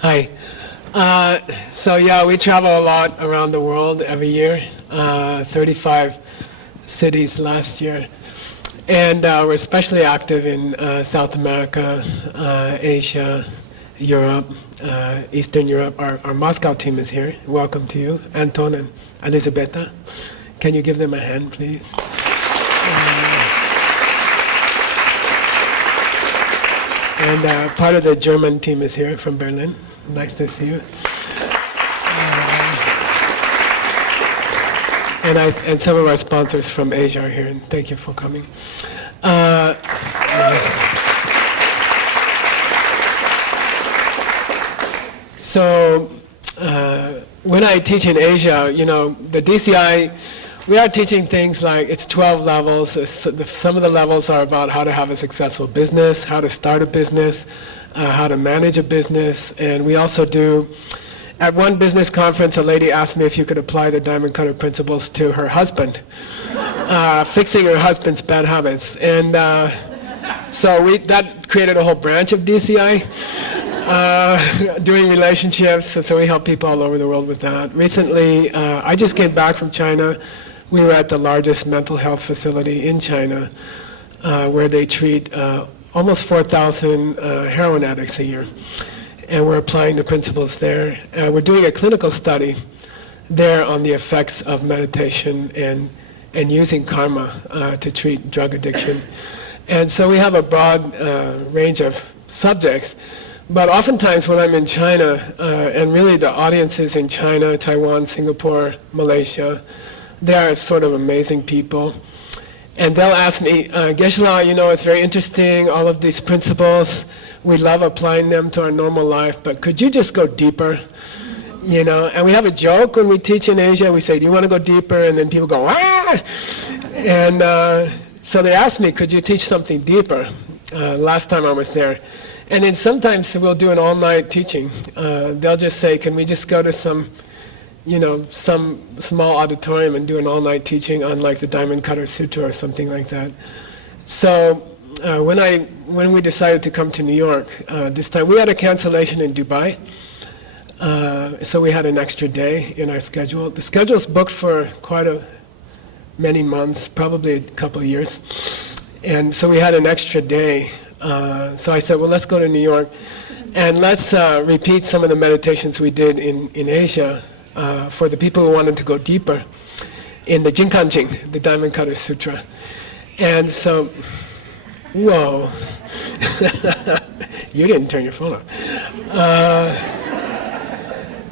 Hi. So yeah, we travel a lot around the world every year, 35 cities last year. And we're especially active in South America, Asia, Europe, Eastern Europe. Our Moscow team is here. Welcome to you, Anton and Elisabetta. Can you give them a hand, please? And part of the German team is here from Berlin. Nice to see you. And some of our sponsors from Asia are here, and thank you for coming. So when I teach in Asia, the DCI, we are teaching things like, it's 12 levels. Some of the levels are about how to have a successful business, how to start a business, how to manage a business. And we also do, at one business conference, a lady asked me if you could apply the Diamond Cutter principles to her husband, fixing her husband's bad habits. And so that created a whole branch of DCI, doing relationships. So we help people all over the world with that. Recently, I just came back from China. We were at the largest mental health facility in China, where they treat almost 4,000 heroin addicts a year. And we're applying the principles there. We're doing a clinical study there on the effects of meditation and using karma to treat drug addiction. And so we have a broad range of subjects. But oftentimes when I'm in China, and really the audiences in China, Taiwan, Singapore, Malaysia, they are sort of amazing people. And they'll ask me, Geshe-la, it's very interesting, all of these principles. We love applying them to our normal life, but could you just go deeper? And we have a joke when we teach in Asia. We say, do you want to go deeper? And then people go, ah! And so they asked me, could you teach something deeper? Last time I was there. And then sometimes we'll do an all-night teaching. They'll just say, can we just go to some small auditorium and do an all-night teaching on like the Diamond Cutter Sutra or something like that. So when we decided to come to New York this time, we had a cancellation in Dubai. So we had an extra day in our schedule. The schedule's booked for quite many months, probably a couple of years. And so we had an extra day. So I said, well, let's go to New York and let's repeat some of the meditations we did in Asia for the people who wanted to go deeper in the Jinkanjing, the Diamond Cutter Sutra. And so, whoa, you didn't turn your phone off.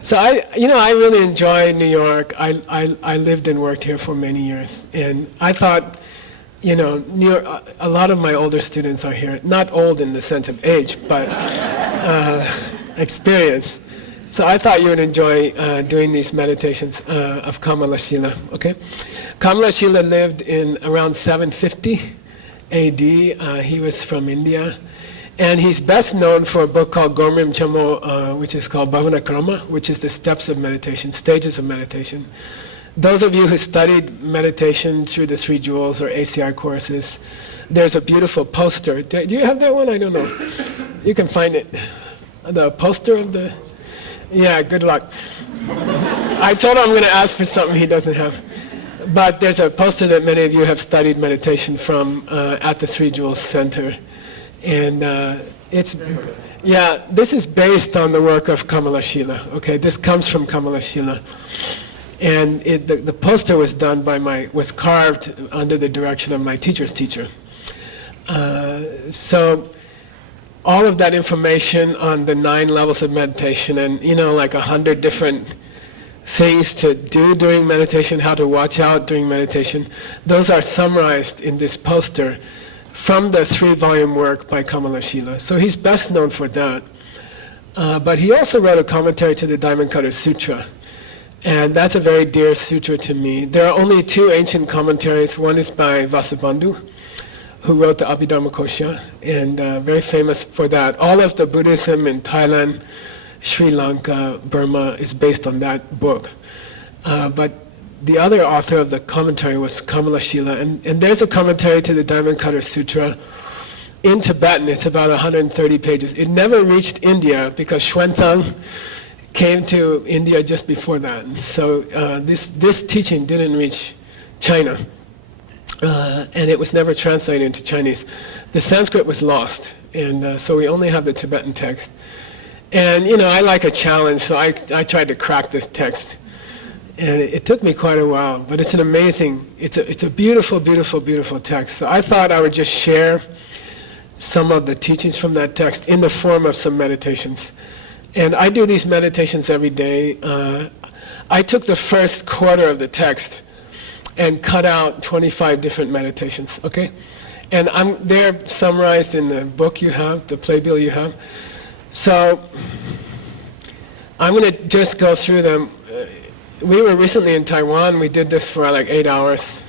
So I really enjoy New York. I lived and worked here for many years, and I thought, New York, a lot of my older students are here, not old in the sense of age, but experience. So I thought you would enjoy doing these meditations of Kamalashila, okay? Kamalashila lived in around 750 AD. He was from India. And he's best known for a book called Gomrim Chamo, which is called Bhavana Krama, which is the steps of meditation, stages of meditation. Those of you who studied meditation through the Three Jewels or ACI courses, there's a beautiful poster. Do you have that one? I don't know. You can find it. The poster of the... Yeah, good luck. I told him I'm going to ask for something he doesn't have. But there's a poster that many of you have studied meditation from at the Three Jewels Center. And this is based on the work of Kamalashila. Okay, this comes from Kamalashila. And the poster was done was carved under the direction of my teacher's teacher. So all of that information on the 9 levels of meditation and, like 100 different things to do during meditation, how to watch out during meditation, those are summarized in this poster from the 3-volume work by Kamalashila. So he's best known for that. But he also wrote a commentary to the Diamond Cutter Sutra. And that's a very dear sutra to me. There are only 2 ancient commentaries. One is by Vasubandhu, who wrote the Abhidharma Kosha, and very famous for that. All of the Buddhism in Thailand, Sri Lanka, Burma is based on that book. But the other author of the commentary was Kamalashila, and there's a commentary to the Diamond Cutter Sutra in Tibetan, it's about 130 pages. It never reached India because Xuanzang came to India just before that. So this teaching didn't reach China. And it was never translated into Chinese. The Sanskrit was lost, and so we only have the Tibetan text. And I like a challenge, so I tried to crack this text. And it took me quite a while, but it's an amazing, it's a beautiful, beautiful, beautiful text. So I thought I would just share some of the teachings from that text in the form of some meditations. And I do these meditations every day. I took the first quarter of the text and cut out 25 different meditations, okay? And they're summarized in the book you have, the playbill you have. So I'm going to just go through them. We were recently in Taiwan. We did this for like 8 hours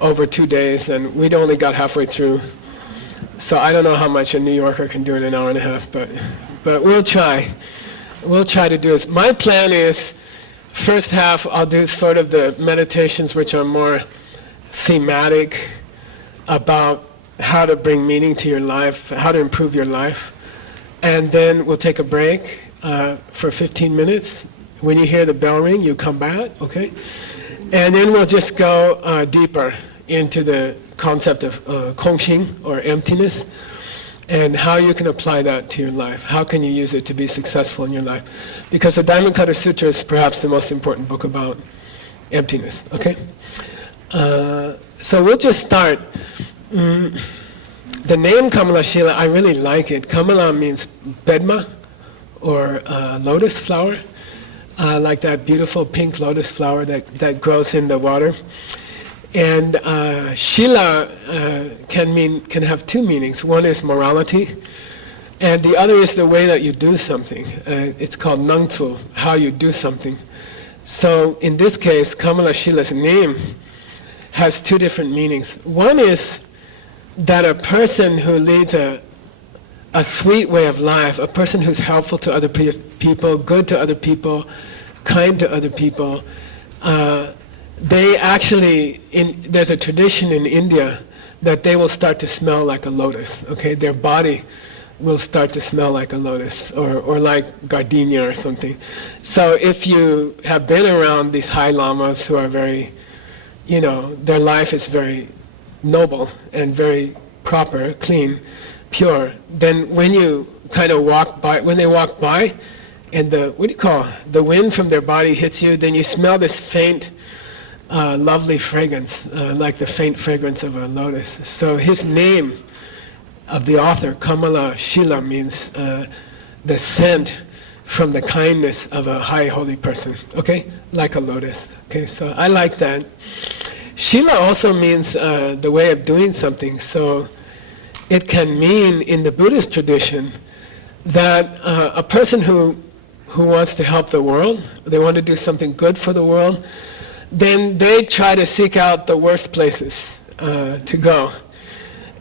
over 2 days, and we'd only got halfway through. So I don't know how much a New Yorker can do in an hour and a half, but we'll try. We'll try to do this. My plan is, first half I'll do sort of the meditations which are more thematic about how to bring meaning to your life, how to improve your life. And then we'll take a break for 15 minutes. When you hear the bell ring, you come back, okay? And then we'll just go deeper into the concept of kongxing, or emptiness, and how you can apply that to your life. How can you use it to be successful in your life? Because the Diamond Cutter Sutra is perhaps the most important book about emptiness, okay? So we'll just start. The name Kamalashila, I really like it. Kamala means bedma, or lotus flower, like that beautiful pink lotus flower that grows in the water. And Shila can have two meanings. One is morality, and the other is the way that you do something. It's called nangtsu, how you do something. So in this case, Kamalashila's name has two different meanings. One is that a person who leads a sweet way of life, a person who's helpful to other people, good to other people, kind to other people, they actually, there's a tradition in India that they will start to smell like a lotus, okay? Their body will start to smell like a lotus, or like gardenia or something. So if you have been around these high lamas who are very, their life is very noble and very proper, clean, pure, then when you kind of walk by, when they walk by, and the wind from their body hits you, then you smell this faint, lovely fragrance, like the faint fragrance of a lotus. So his name of the author, Kamalashila, means the scent from the kindness of a high holy person, okay? Like a lotus, okay? So I like that. Shila also means the way of doing something. So it can mean, in the Buddhist tradition, that a person who wants to help the world, they want to do something good for the world, then they try to seek out the worst places to go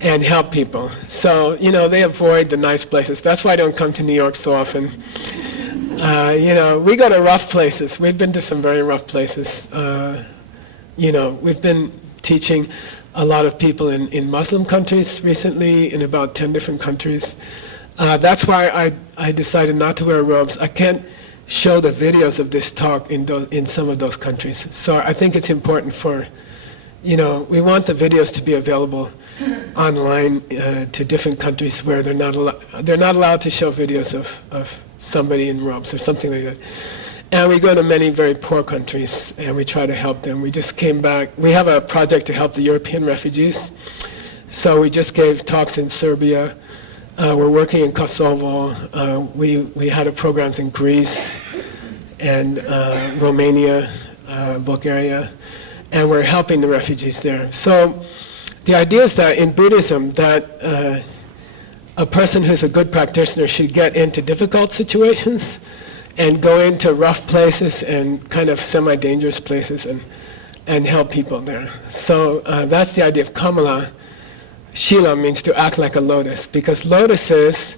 and help people. So, they avoid the nice places. That's why I don't come to New York so often. We go to rough places. We've been to some very rough places. We've been teaching a lot of people in Muslim countries recently, in about 10 different countries. That's why I decided not to wear robes. I can't show the videos of this talk in some of those countries. So I think it's important for, we want the videos to be available online to different countries where they're not allowed to show videos of somebody in robes or something like that. And we go to many very poor countries and we try to help them. We just came back. We have a project to help the European refugees. So we just gave talks in Serbia. We're working in Kosovo. We had programs in Greece and Romania, Bulgaria, and we're helping the refugees there. So the idea is that in Buddhism, that a person who's a good practitioner should get into difficult situations and go into rough places and kind of semi-dangerous places and help people there. So that's the idea of Kamala. Shila means to act like a lotus, because lotuses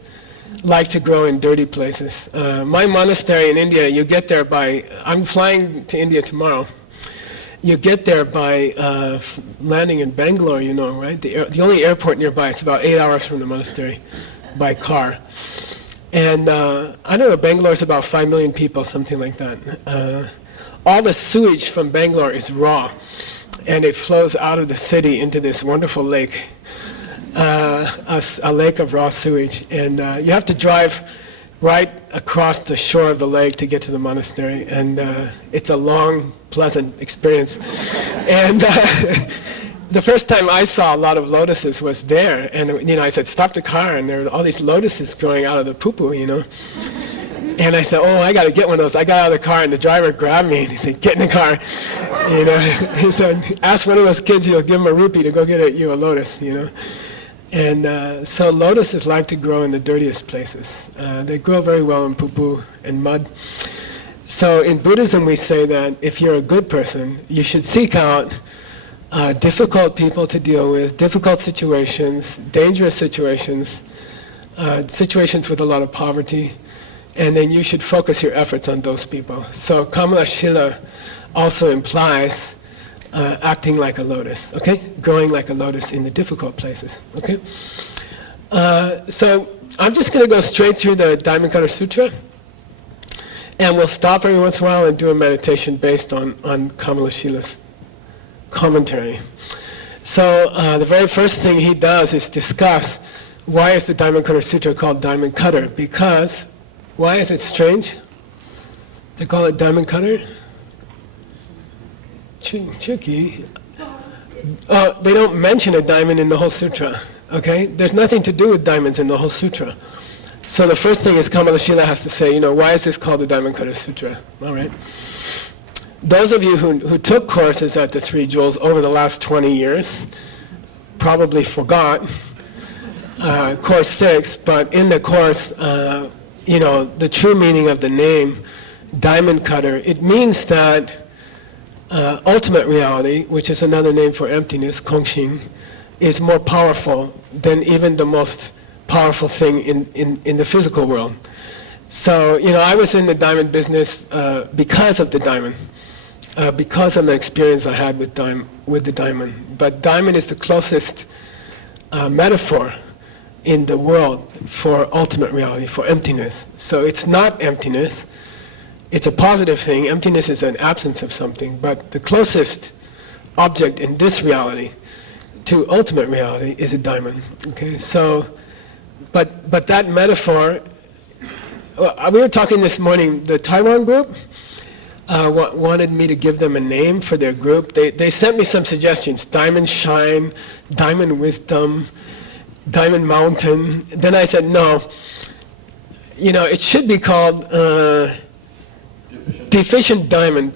like to grow in dirty places. My monastery in India, you get there I'm flying to India tomorrow, You get there by landing in Bangalore, you know, right? The only airport nearby. It's about 8 hours from the monastery by car. And I don't know, Bangalore is about 5 million people, something like that. All the sewage from Bangalore is raw, and it flows out of the city into this wonderful lake, a lake of raw sewage. And you have to drive right across the shore of the lake to get to the monastery, and it's a long, pleasant experience. And the first time I saw a lot of lotuses was there, and I said, stop the car, and there were all these lotuses growing out of the poo-poo, And I said, oh, I got to get one of those. I got out of the car, and the driver grabbed me, and he said, get in the car. He said, ask one of those kids, you'll give them a rupee to go get you a lotus, And so lotuses like to grow in the dirtiest places. They grow very well in poo-poo and mud. So in Buddhism we say that if you're a good person, you should seek out difficult people to deal with, difficult situations, dangerous situations, situations with a lot of poverty, and then you should focus your efforts on those people. So Kamalashila also implies acting like a lotus, okay? Growing like a lotus in the difficult places, okay? So I'm just going to go straight through the Diamond Cutter Sutra, and we'll stop every once in a while and do a meditation based on Kamalashila's commentary. So the very first thing he does is discuss why is the Diamond Cutter Sutra called Diamond Cutter? Because, why is it strange? They call it Diamond Cutter? Tricky. They don't mention a diamond in the whole sutra, okay? There's nothing to do with diamonds in the whole sutra. So the first thing is Kamalashila has to say, why is this called the Diamond Cutter Sutra? All right. Those of you who took courses at the Three Jewels over the last 20 years probably forgot course 6, but in the course, the true meaning of the name, Diamond Cutter, it means that ultimate reality, which is another name for emptiness, Kongxing, is more powerful than even the most powerful thing in the physical world. So, I was in the diamond business because of the diamond, because of the experience I had with the diamond. But diamond is the closest metaphor in the world for ultimate reality, for emptiness. So it's not emptiness. It's a positive thing. Emptiness is an absence of something, but the closest object in this reality to ultimate reality is a diamond. Okay, so, but that metaphor, we were talking this morning, the Taiwan group wanted me to give them a name for their group. They sent me some suggestions, Diamond Shine, Diamond Wisdom, Diamond Mountain. Then I said, no, it should be called Deficient Diamond,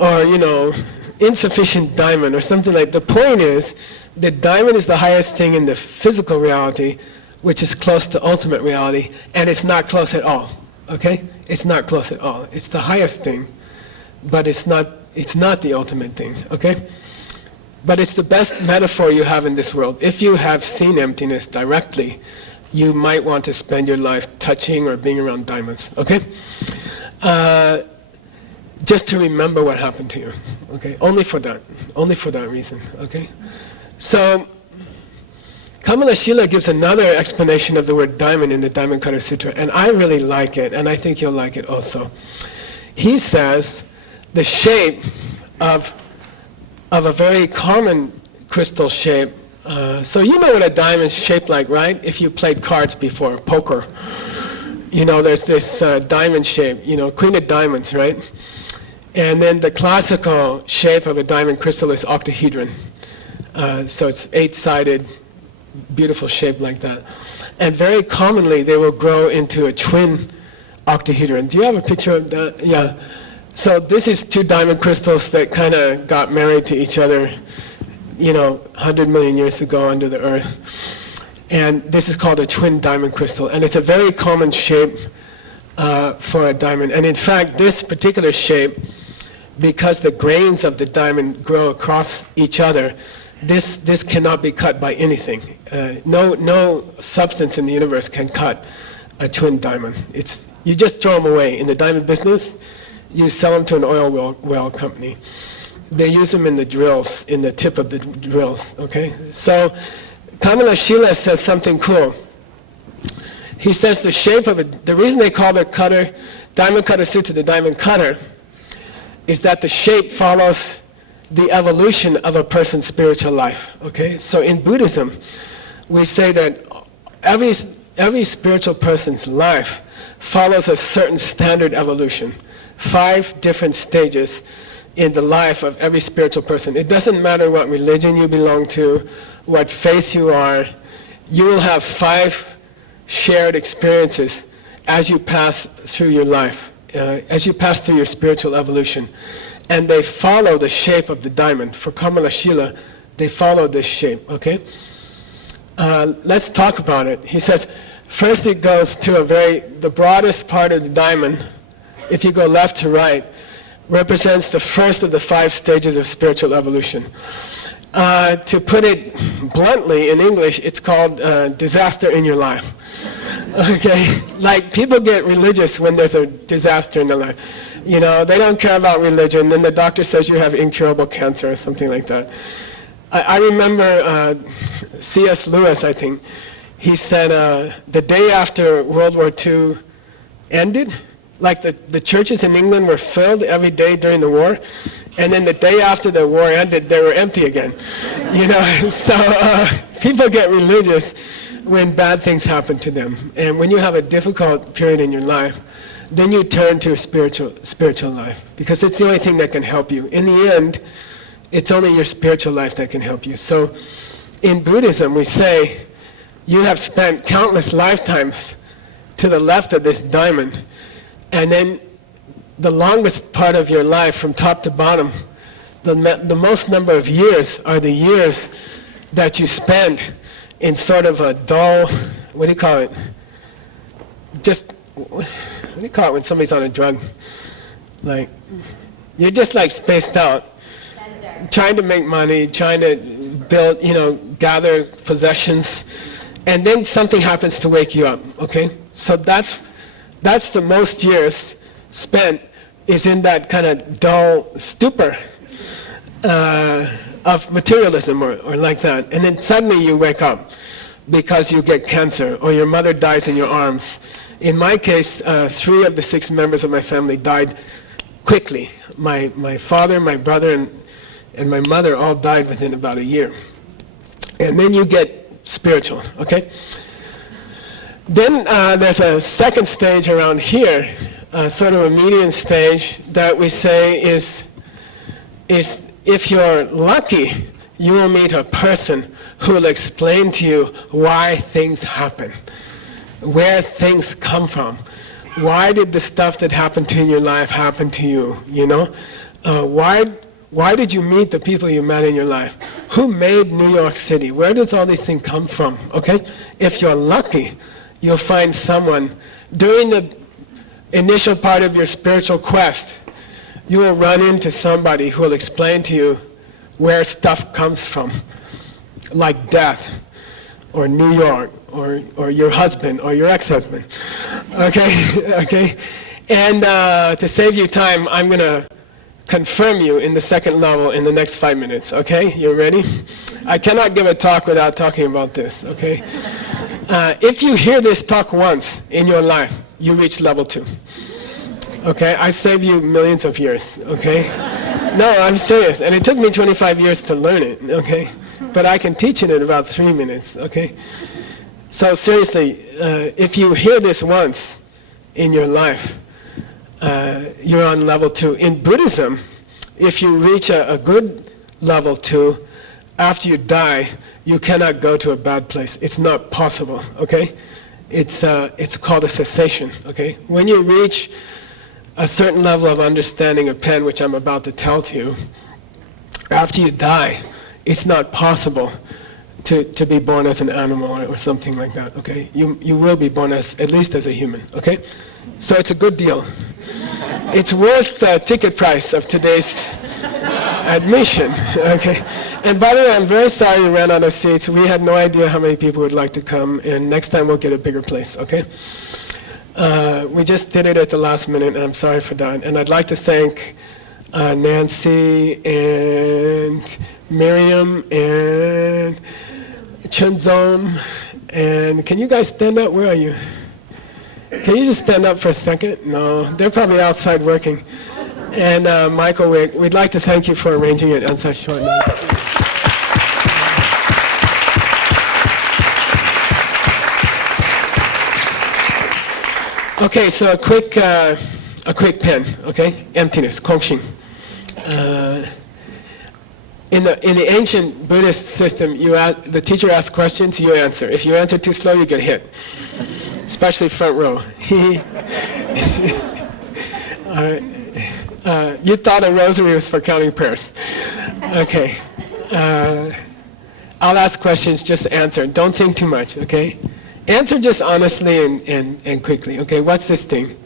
or insufficient diamond, or something like. The point is that diamond is the highest thing in the physical reality, which is close to ultimate reality, and it's not close at all. Okay, it's not close at all. It's the highest thing, but it's not the ultimate thing. Okay, but it's the best metaphor you have in this world. If you have seen emptiness directly, you might want to spend your life touching or being around diamonds. Okay. Just to remember what happened to you, okay? Only for that reason, okay? So, Kamalashila gives another explanation of the word diamond in the Diamond Cutter Sutra, and I really like it, and I think you'll like it also. He says the shape of a very common crystal shape, so you know what a diamond's shaped like, right? If you played cards before, poker. There's this diamond shape, Queen of Diamonds, right? And then the classical shape of a diamond crystal is octahedron. So it's 8-sided, beautiful shape like that. And very commonly they will grow into a twin octahedron. Do you have a picture of that? Yeah. So this is 2 diamond crystals that kind of got married to each other, 100 million years ago under the earth. And this is called a twin diamond crystal, and it's a very common shape for a diamond. And in fact, this particular shape, because the grains of the diamond grow across each other, this cannot be cut by anything. No substance in the universe can cut a twin diamond. You just throw them away. In the diamond business, you sell them to an oil well company. They use them in the drills, in the tip of the drills, okay? So Kamalashila says something cool. He says the shape of it, the reason they call the cutter, Diamond Cutter Sutra, the Diamond Cutter, is that the shape follows the evolution of a person's spiritual life, okay? So in Buddhism, we say that every spiritual person's life follows a certain standard evolution, 5 different stages in the life of every spiritual person. It doesn't matter what religion you belong to, what faith you are, you will have 5 shared experiences as you pass through your life, as you pass through your spiritual evolution. And they follow the shape of the diamond. For Kamalashila, they follow this shape, okay? Let's talk about it. He says, first it goes to the broadest part of the diamond, if you go left to right, represents the first of the 5 stages of spiritual evolution. To put it bluntly in English, it's called disaster in your life. Okay? Like, people get religious when there's a disaster in their life. You know, they don't care about religion, then the doctor says you have incurable cancer or something like that. I remember C.S. Lewis, I think, he said the day after World War II ended, like the churches in England were filled every day during the war, and then the day after the war ended, they were empty again. You know, so people get religious when bad things happen to them. And when you have a difficult period in your life, then you turn to a spiritual life, because it's the only thing that can help you. In the end, it's only your spiritual life that can help you. So in Buddhism, we say, you have spent countless lifetimes to the left of this diamond, and then the longest part of your life from top to bottom, the most number of years are the years that you spend in sort of a dull, what do you call it? What do you call it when somebody's on a drug? Like, you're just like spaced out, trying to make money, trying to build, gather possessions, and then something happens to wake you up, okay? So that's the most years spent is in that kind of dull stupor of materialism or like that. And then suddenly you wake up because you get cancer or your mother dies in your arms. In my case, 3 of the 6 members of my family died quickly. My father, my brother, and my mother all died within about a year. And then you get spiritual, okay? Then there's a second stage around here, sort of a median stage that we say is if you're lucky, you will meet a person who will explain to you why things happen, where things come from. Why did the stuff that happened to you in your life happen to you, you know? Why did you meet the people you met in your life? Who made New York City? Where does all these things come from, okay? If you're lucky, you'll find someone. During the initial part of your spiritual quest, you will run into somebody who will explain to you where stuff comes from, like death, or New York, or your husband, or your ex-husband, okay? And to save you time, I'm going to confirm you in the second level in the next 5 minutes, okay? You ready? I cannot give a talk without talking about this, okay? If you hear this talk once in your life, you reach level 2. Okay? I save you millions of years, okay? No, I'm serious. And it took me 25 years to learn it, okay? But I can teach it in about 3 minutes, okay? So seriously, if you hear this once in your life, you're on level 2. In Buddhism, if you reach a good level 2, after you die, you cannot go to a bad place. It's not possible, okay? It's called a cessation, okay? When you reach a certain level of understanding of Pen, which I'm about to tell to you, after you die, it's not possible to be born as an animal or something like that, okay? You will be born at least as a human, okay? So it's a good deal. It's worth the ticket price of today's admission, okay? And by the way, I'm very sorry we ran out of seats. We had no idea how many people would like to come, and next time we'll get a bigger place, okay? We just did it at the last minute, and I'm sorry for that. And I'd like to thank Nancy, and Miriam, and Chunzom. And can you guys stand up? Where are you? Can you just stand up for a second? No, they're probably outside working. And Michael, we'd like to thank you for arranging it on such short notice. Okay, so a quick pen, okay? Emptiness, Kongxing. In the ancient Buddhist system, the teacher asks questions, you answer. If you answer too slow, you get hit, especially front row. All right. You thought a rosary was for counting prayers. Okay. I'll ask questions, just answer. Don't think too much, okay? Answer just honestly and quickly. Okay, what's this thing?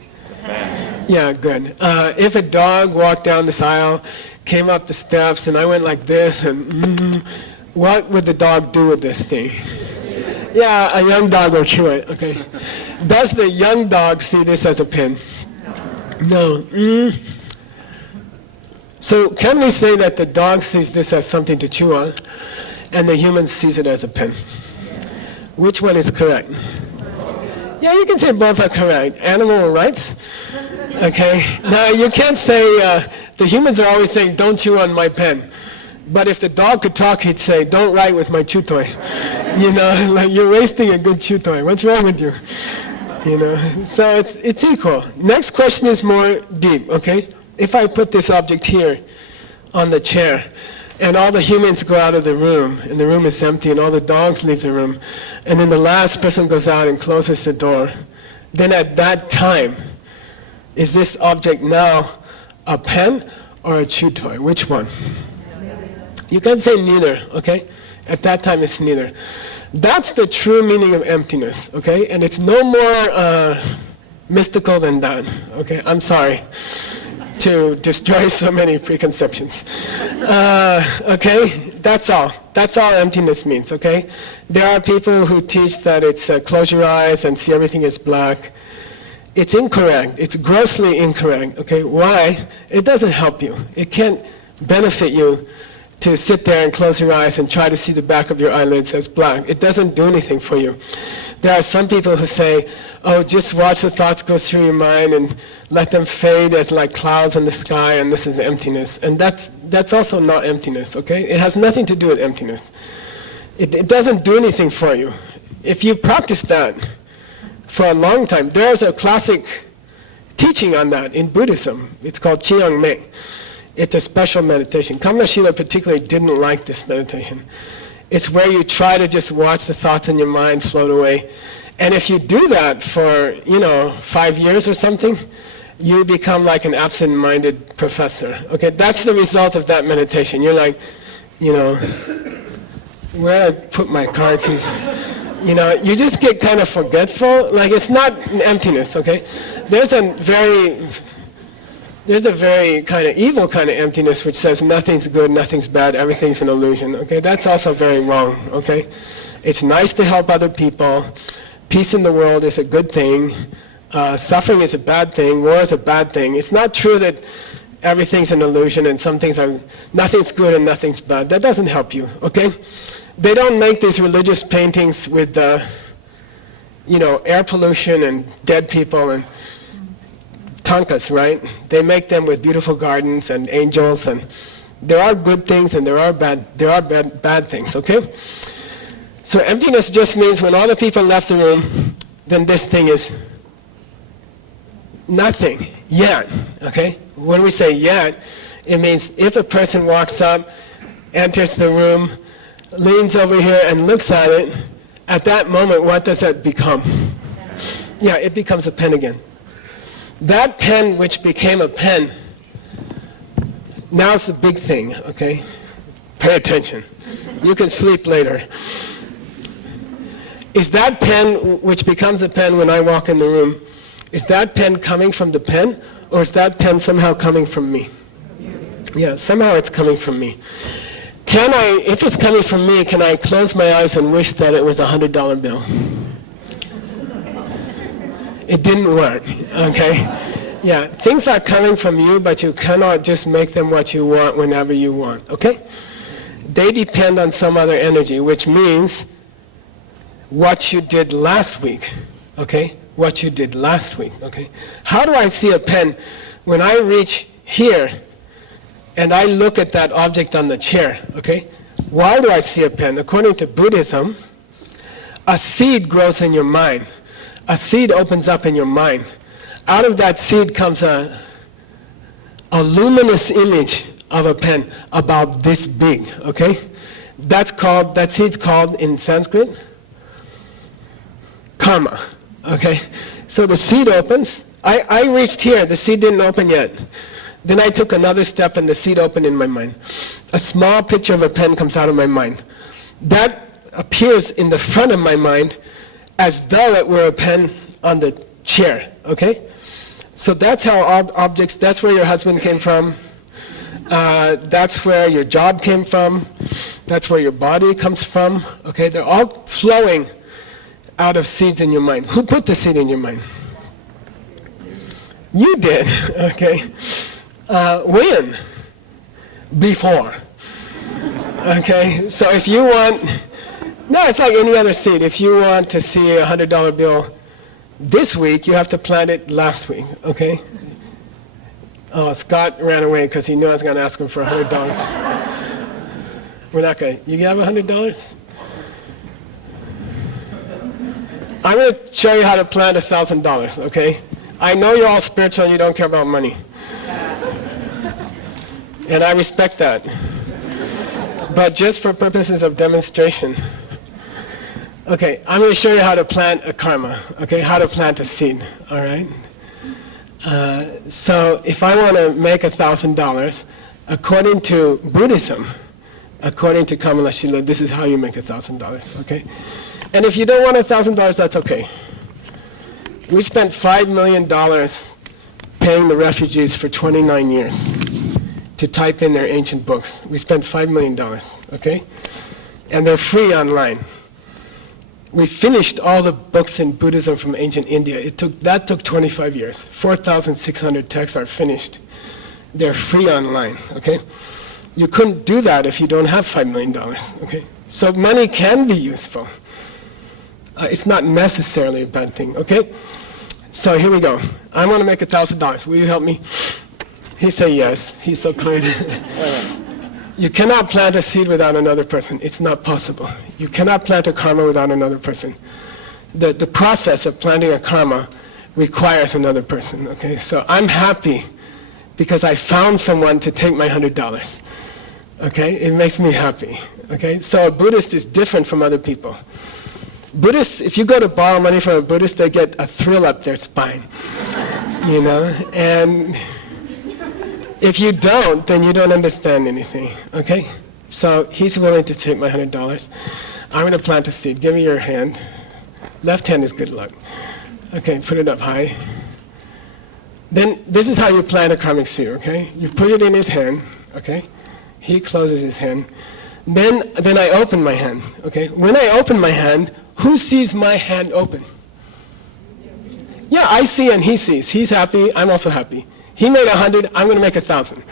Yeah, good. If a dog walked down this aisle, came up the steps, and I went like this, and what would the dog do with this thing? Yeah, a young dog will chew it, okay. Does the young dog see this as a pen? No. So can we say that the dog sees this as something to chew on, and the human sees it as a pen? Which one is correct? Yeah, you can say both are correct. Animal rights? Okay. Now, you can't say, the humans are always saying, don't chew on my pen. But if the dog could talk, he'd say, don't write with my chew toy. You know, like, you're wasting a good chew toy. What's wrong with you? You know, so it's equal. Next question is more deep, okay? If I put this object here on the chair, and all the humans go out of the room, and the room is empty, and all the dogs leave the room, and then the last person goes out and closes the door, then at that time, is this object now a pen or a chew toy? Which one? You can say neither, okay? At that time, it's neither. That's the true meaning of emptiness, okay? And it's no more mystical than that, okay? I'm sorry to destroy so many preconceptions. Okay, that's all. That's all emptiness means, okay? There are people who teach that it's close your eyes and see everything is black. It's incorrect. It's grossly incorrect, okay? Why? It doesn't help you. It can't benefit you to sit there and close your eyes and try to see the back of your eyelids as black. It doesn't do anything for you. There are some people who say, oh, just watch the thoughts go through your mind and let them fade as like clouds in the sky, and this is emptiness. And that's also not emptiness, okay? It has nothing to do with emptiness. It doesn't do anything for you. If you practice that for a long time, there's a classic teaching on that in Buddhism. It's called Chiang Mei. It's a special meditation. Kamalashila particularly didn't like this meditation. It's where you try to just watch the thoughts in your mind float away. And if you do that for, 5 years or something, you become like an absent-minded professor. Okay, that's the result of that meditation. You're like, where I put my car keys? You just get kind of forgetful. Like, it's not an emptiness, okay? There's a very kind of evil kind of emptiness which says nothing's good, nothing's bad, everything's an illusion. Okay, that's also very wrong. Okay, it's nice to help other people. Peace in the world is a good thing. Suffering is a bad thing. War is a bad thing. It's not true that everything's an illusion and some things are nothing's good and nothing's bad. That doesn't help you. Okay, they don't make these religious paintings with air pollution and dead people and tankas, right? They make them with beautiful gardens and angels, and there are good things and there are bad things, okay? So emptiness just means when all the people left the room, then this thing is nothing yet, okay? When we say yet, it means if a person walks up, enters the room, leans over here and looks at it, at that moment, what does that become? Yeah, it becomes a pen again. That pen which became a pen, now's the big thing, okay? Pay attention. You can sleep later. Is that pen which becomes a pen when I walk in the room, is that pen coming from the pen, or is that pen somehow coming from me? Yeah, somehow it's coming from me. If it's coming from me, can I close my eyes and wish that it was a $100 bill? It didn't work, okay? Yeah, things are coming from you, but you cannot just make them what you want whenever you want, okay? They depend on some other energy, which means what you did last week, okay? What you did last week, okay? How do I see a pen? When I reach here and I look at that object on the chair, okay? Why do I see a pen? According to Buddhism, a seed grows in your mind. A seed opens up in your mind. Out of that seed comes a luminous image of a pen about this big, okay? That seed's called in Sanskrit karma, okay? So the seed opens. I reached here, the seed didn't open yet. Then I took another step and the seed opened in my mind. A small picture of a pen comes out of my mind. That appears in the front of my mind as though it were a pen on the chair, okay? So that's how objects, that's where your husband came from. That's where your job came from. That's where your body comes from, okay? They're all flowing out of seeds in your mind. Who put the seed in your mind? You did, okay? When? Before. Okay, so if you want, no, it's like any other seed. If you want to see a $100 bill this week, you have to plant it last week, okay? Oh, Scott ran away because he knew I was going to ask him for $100. We're not going to. You have $100? I'm going to show you how to plant $1,000, okay? I know you're all spiritual and you don't care about money. And I respect that. But just for purposes of demonstration. Okay, I'm going to show you how to plant a karma, okay? How to plant a seed, all right? So if I want to make $1,000, according to Buddhism, according to Kamalashila, this is how you make $1,000, okay? And if you don't want $1,000, that's okay. We spent $5 million paying the refugees for 29 years to type in their ancient books. We spent $5 million, okay? And they're free online. We finished all the books in Buddhism from ancient India. That took 25 years. 4,600 texts are finished. They're free online, okay? You couldn't do that if you don't have $5 million, okay? So money can be useful. It's not necessarily a bad thing, okay? So here we go. I want to make $1,000. Will you help me? He said yes. He's so kind. You cannot plant a seed without another person. It's not possible. You cannot plant a karma without another person. The process of planting a karma requires another person, okay? So I'm happy because I found someone to take my $100, okay? It makes me happy, okay? So a Buddhist is different from other people. Buddhists, if you go to borrow money from a Buddhist, they get a thrill up their spine, you know? And if you don't, then you don't understand anything, okay? So he's willing to take my $100. I'm going to plant a seed. Give me your hand. Left hand is good luck. Okay, put it up high. Then this is how you plant a karmic seed, okay? You put it in his hand, okay? He closes his hand. Then I open my hand, okay? When I open my hand, who sees my hand open? Yeah, I see and he sees. He's happy, I'm also happy. He made 100, I'm going to make 1,000.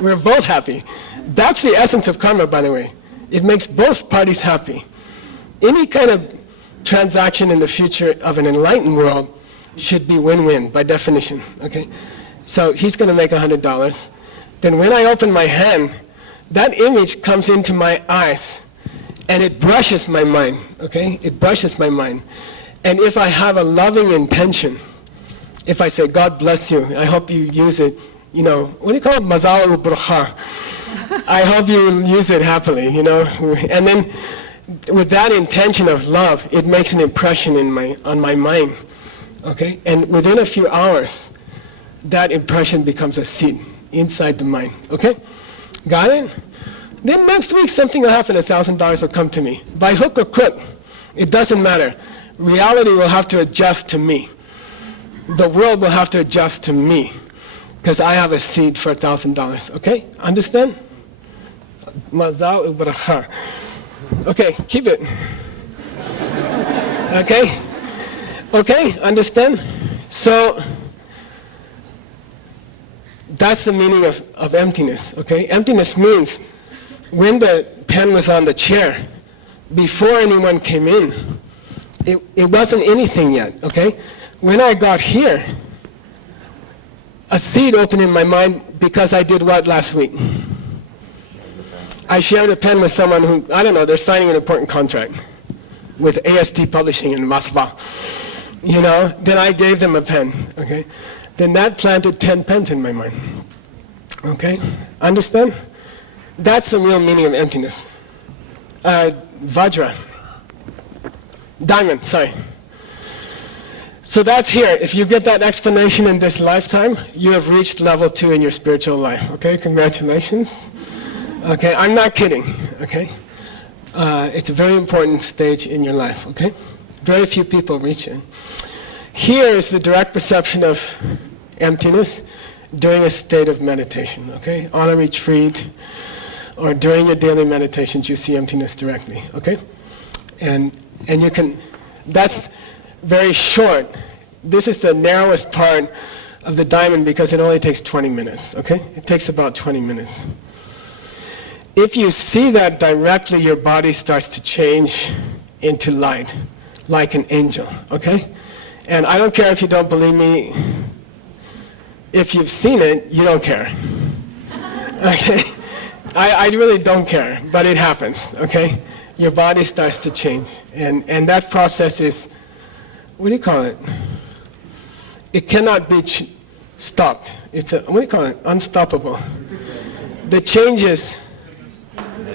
We're both happy. That's the essence of karma, by the way. It makes both parties happy. Any kind of transaction in the future of an enlightened world should be win-win by definition, okay? So he's going to make $100. Then when I open my hand, that image comes into my eyes and it brushes my mind, okay? It brushes my mind. And if I have a loving intention, if I say, God bless you, I hope you use it, you know, what do you call it? Mazal u-bracha. I hope you use it happily, you know? And then with that intention of love, it makes an impression on my mind, okay? And within a few hours, that impression becomes a seed inside the mind, okay? Got it? Then next week something will happen, $1,000 will come to me. By hook or crook, it doesn't matter. Reality will have to adjust to me. The world will have to adjust to me because I have a seed for $1,000, okay? Understand? Mazal u-bracha. Okay, keep it. Okay? Okay, understand? So that's the meaning of emptiness, okay? Emptiness means when the pen was on the chair, before anyone came in, it wasn't anything yet, okay? When I got here, a seed opened in my mind because I did what last week? I shared a pen with someone who, I don't know, they're signing an important contract with AST Publishing in Moskva. You know, then I gave them a pen, okay? Then that planted 10 pens in my mind, okay? Understand? That's the real meaning of emptiness. Vajra. Diamond, sorry. So that's here. If you get that explanation in this lifetime, you have reached level 2 in your spiritual life, okay? Congratulations. Okay, I'm not kidding, okay? It's a very important stage in your life, okay? Very few people reach it. Here is the direct perception of emptiness during a state of meditation, okay? On a retreat or during your daily meditations, you see emptiness directly, okay? And you can, that's very short. This is the narrowest part of the diamond because it only takes 20 minutes, okay? It takes about 20 minutes. If you see that directly, your body starts to change into light, like an angel, okay? And I don't care if you don't believe me. If you've seen it, you don't care, okay? I really don't care, but it happens, okay? Your body starts to change. And that process is, what do you call it? It cannot be stopped. It's what do you call it? Unstoppable. The change is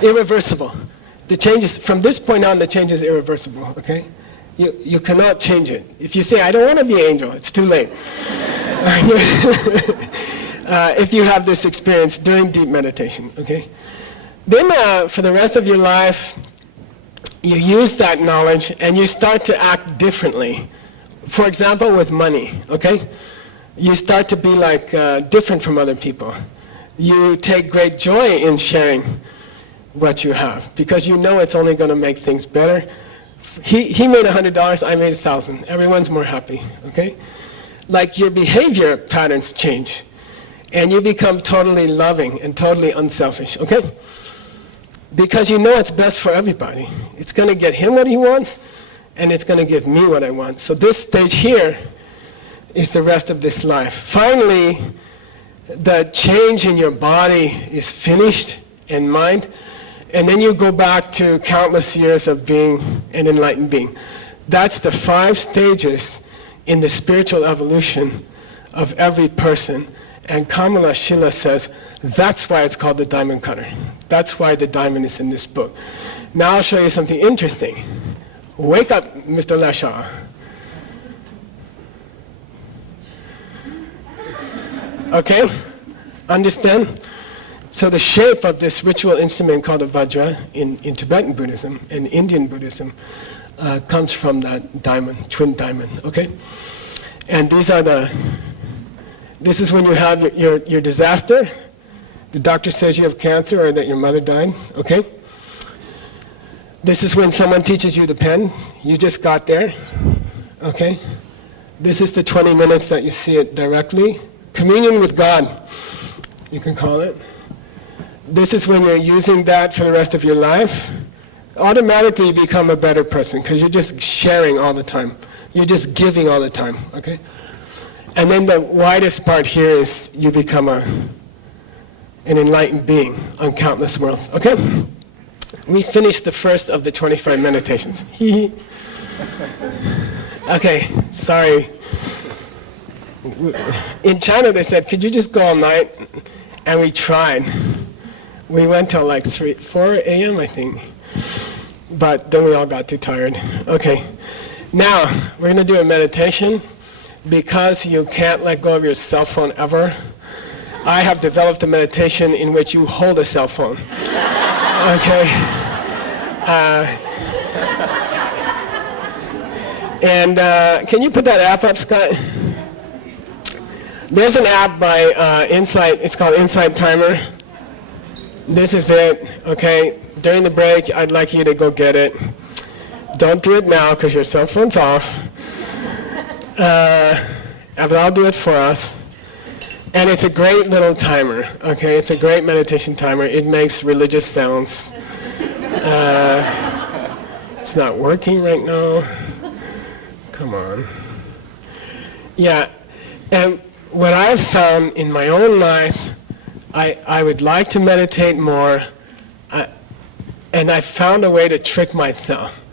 irreversible. The change is, from this point on, the change is irreversible, okay? You cannot change it. If you say, I don't want to be an angel, it's too late. If you have this experience during deep meditation, okay? Then for the rest of your life, you use that knowledge and you start to act differently. For example, with money, okay? You start to be like different from other people. You take great joy in sharing what you have because you know it's only going to make things better. He made $100, I made 1,000. Everyone's more happy, okay? Like your behavior patterns change and you become totally loving and totally unselfish, okay? Because you know it's best for everybody. It's going to get him what he wants and it's going to give me what I want. So this stage here is the rest of this life. Finally, the change in your body is finished in mind. And then you go back to countless years of being an enlightened being. That's the 5 stages in the spiritual evolution of every person. And Kamalashila says, that's why it's called the diamond cutter. That's why the diamond is in this book. Now I'll show you something interesting. Wake up, Mr. Lasha. Okay? Understand? So the shape of this ritual instrument called a vajra in Tibetan Buddhism and Indian Buddhism comes from that diamond, twin diamond, okay? And this is when you have your disaster. The doctor says you have cancer or that your mother died, okay? This is when someone teaches you the pen. You just got there, okay? This is the 20 minutes that you see it directly. Communion with God, you can call it. This is when you're using that for the rest of your life. Automatically you become a better person because you're just sharing all the time. You're just giving all the time, okay? And then the widest part here is you become an enlightened being on countless worlds, okay? We finished the first of the 25 meditations. Okay, sorry. In China they said, could you just go all night? And we tried. We went till like 4 a.m. I think. But then we all got too tired. Okay. Now, we're going to do a meditation. Because you can't let go of your cell phone ever, I have developed a meditation in which you hold a cell phone. Okay? Can you put that app up, Scott? There's an app by Insight. It's called Insight Timer. This is it, okay? During the break, I'd like you to go get it. Don't do it now because your cell phone's off. but I'll do it for us. And it's a great little timer, okay? It's a great meditation timer. It makes religious sounds. It's not working right now. Come on. Yeah, and what I've found in my own life, I would like to meditate more, and I found a way to trick myself,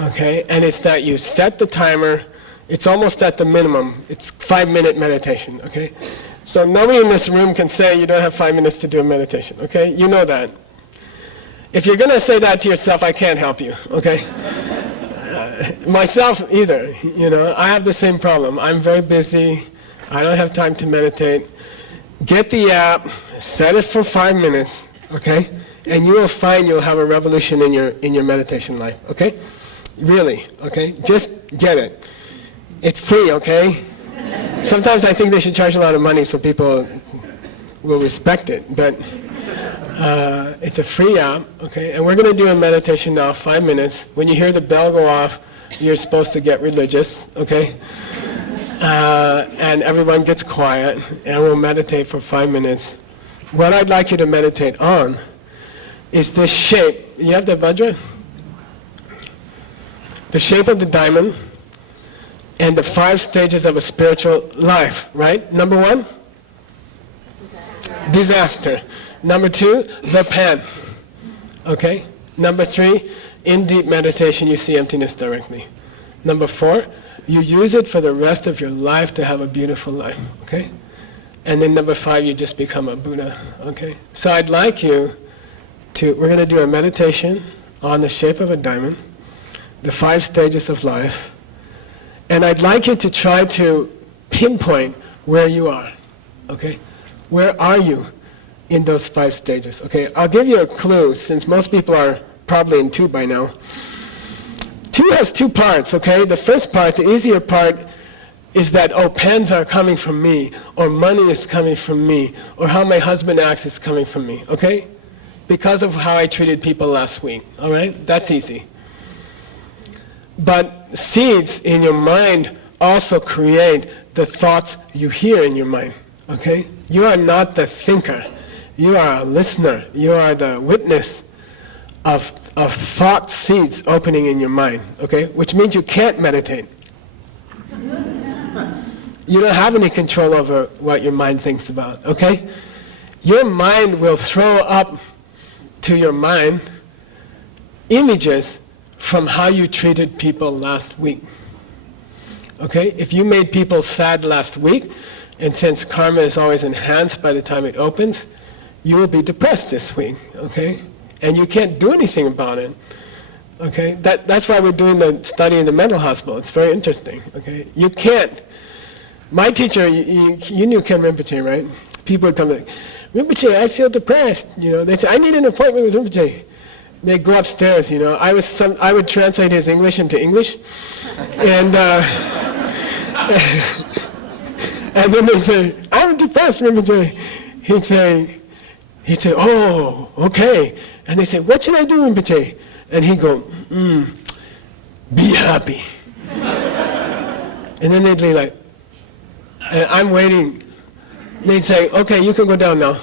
okay? And it's that you set the timer, it's almost at the minimum, it's 5-minute meditation, okay? So nobody in this room can say you don't have 5 minutes to do a meditation, okay? You know that. If you're going to say that to yourself, I can't help you, okay? Myself either, you know, I have the same problem. I'm very busy, I don't have time to meditate. Get the app, set it for 5 minutes, okay? And you will find you'll have a revolution in your meditation life, okay? Really, okay? Just get it. It's free, okay? Sometimes I think they should charge a lot of money so people will respect it, but it's a free app, okay? And we're going to do a meditation now, 5 minutes. When you hear the bell go off, you're supposed to get religious, okay? And everyone gets quiet, and we'll meditate for 5 minutes. What I'd like you to meditate on is this shape. You have the Vajra? The shape of the diamond and the 5 stages of a spiritual life, right? Number 1? Disaster. Number 2, the pen. Okay? Number 3, in deep meditation you see emptiness directly. Number 4, you use it for the rest of your life to have a beautiful life. Okay? And then number 5, you just become a Buddha. Okay? So I'd like you to, we're going to do a meditation on the shape of a diamond, the 5 stages of life, and I'd like you to try to pinpoint where you are. Okay? Where are you in those 5 stages? Okay? I'll give you a clue, since most people are probably in 2 by now. 2 has 2 parts, okay? The first part, the easier part, is that, oh, pens are coming from me, or money is coming from me, or how my husband acts is coming from me, okay? Because of how I treated people last week, all right? That's easy. But seeds in your mind also create the thoughts you hear in your mind, okay? You are not the thinker. You are a listener. You are the witness of thought seeds opening in your mind, okay? Which means you can't meditate. You don't have any control over what your mind thinks about, okay? Your mind will throw up to your mind images from how you treated people last week. Okay? If you made people sad last week, and since karma is always enhanced by the time it opens, you will be depressed this week, okay? And you can't do anything about it, okay? That's why we're doing the study in the mental hospital. It's very interesting, okay? You can't. My teacher, you knew Ken Rinpoche, right? People would come like, Rinpoche, I feel depressed. You know, they say, I need an appointment with Rinpoche. They go upstairs, you know. I would translate his English into English, and and then they'd say, I'm depressed, Rinpoche. He'd say, oh, okay. And they say, what should I do, Rinpoche? And he'd go, be happy. And then they'd be like, and I'm waiting. They'd say, okay, you can go down now.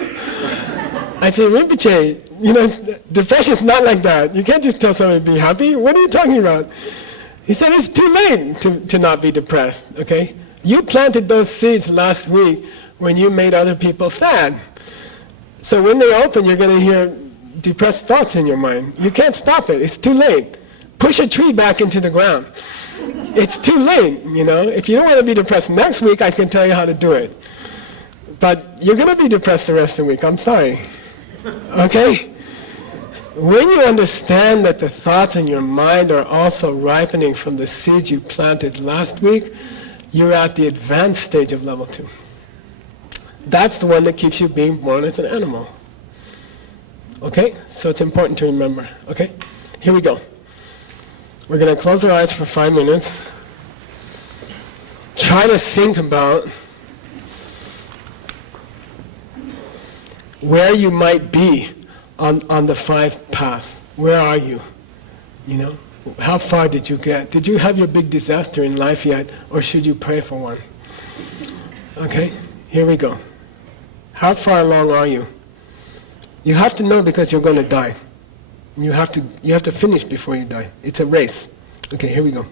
I'd say, Rinpoche, you know, depression's not like that. You can't just tell somebody to be happy. What are you talking about? He said, it's too late to not be depressed, okay? You planted those seeds last week when you made other people sad. So when they open, you're going to hear depressed thoughts in your mind. You can't stop it. It's too late. Push a tree back into the ground. It's too late, you know. If you don't want to be depressed next week, I can tell you how to do it. But you're going to be depressed the rest of the week. I'm sorry. Okay? When you understand that the thoughts in your mind are also ripening from the seeds you planted last week, you're at the advanced stage of level 2. That's the one that keeps you being born as an animal. Okay? So it's important to remember. Okay? Here we go. We're going to close our eyes for 5 minutes. Try to think about where you might be on the 5 paths. Where are you? You know? How far did you get? Did you have your big disaster in life yet? Or should you pray for one? Okay, here we go. How far along are you? You have to know because you're going to die. You have to finish before you die. It's a race. Okay, here we go.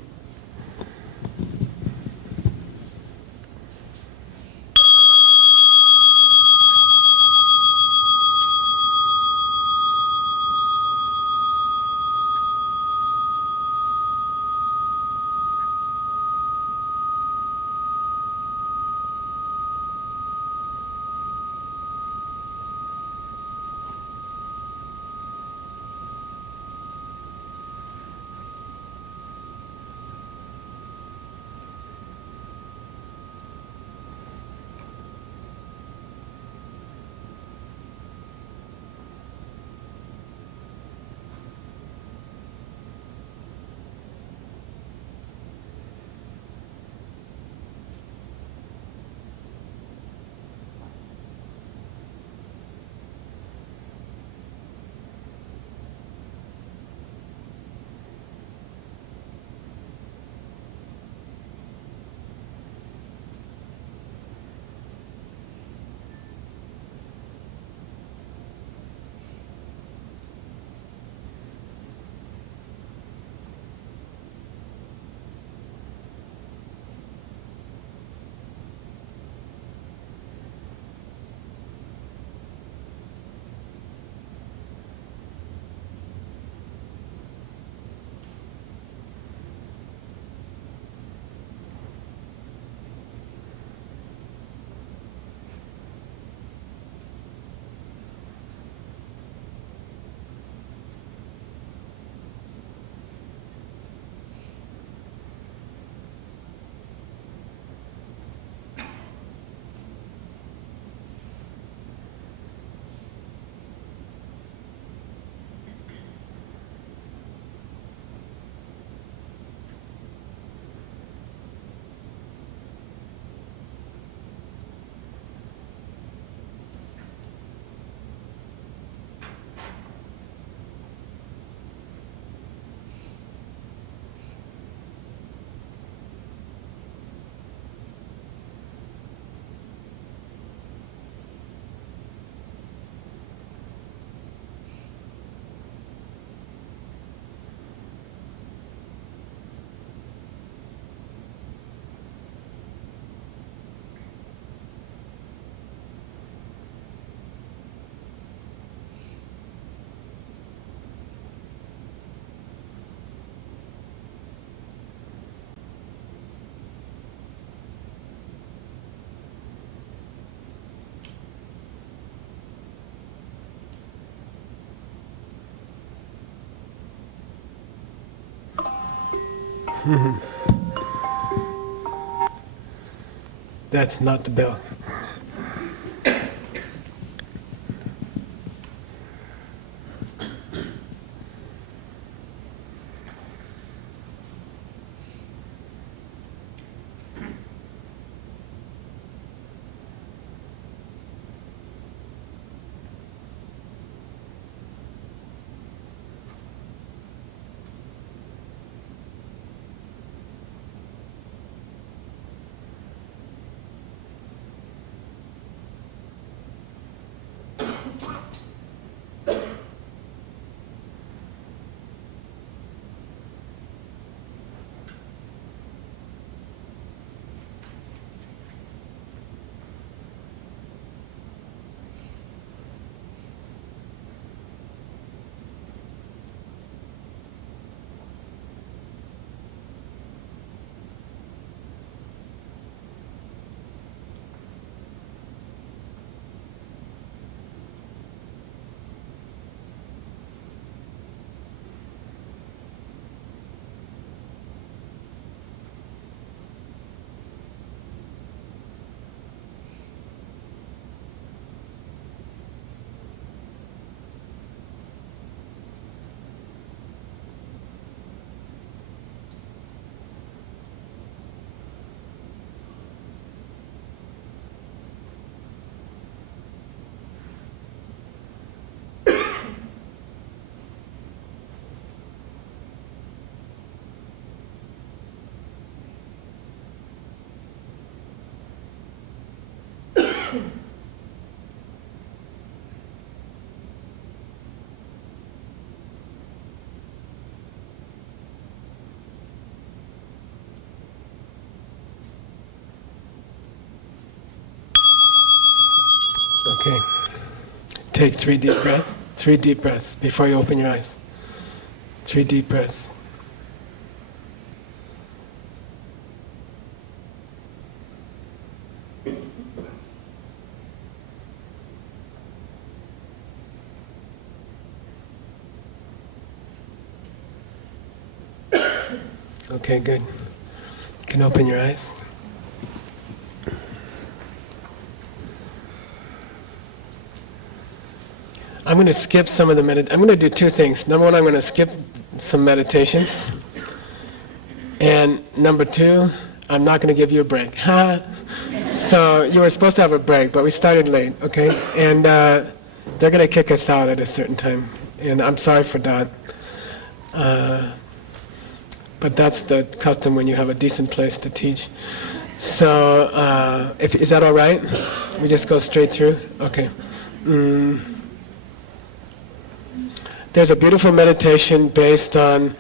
That's not the bell. Okay. Take 3 deep breaths. 3 deep breaths before you open your eyes. 3 deep breaths. Okay, good. You can open your eyes. I'm going to skip some of the I'm going to do 2 things. Number 1, I'm going to skip some meditations. And number 2, I'm not going to give you a break. So you were supposed to have a break, but we started late, okay? And they're going to kick us out at a certain time. And I'm sorry for that. But that's the custom when you have a decent place to teach. So is that all right? We just go straight through? Okay. There's a beautiful meditation based on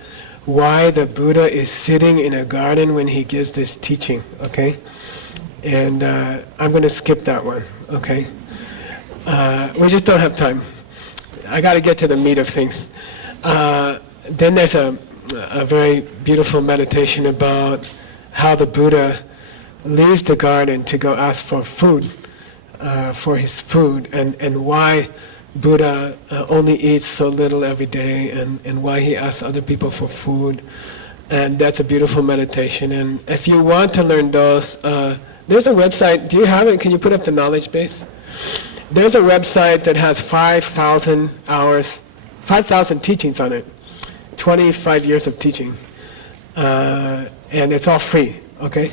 why the Buddha is sitting in a garden when he gives this teaching, okay? And I'm going to skip that one, okay? We just don't have time. I got to get to the meat of things. Then there's a very beautiful meditation about how the Buddha leaves the garden to go ask for food, for his food, and why Buddha only eats so little every day, and why he asks other people for food. And that's a beautiful meditation. And if you want to learn those, there's a website. Do you have it? Can you put up the knowledge base? There's a website that has 5,000 hours, 5,000 teachings on it, 25 years of teaching. And it's all free, okay?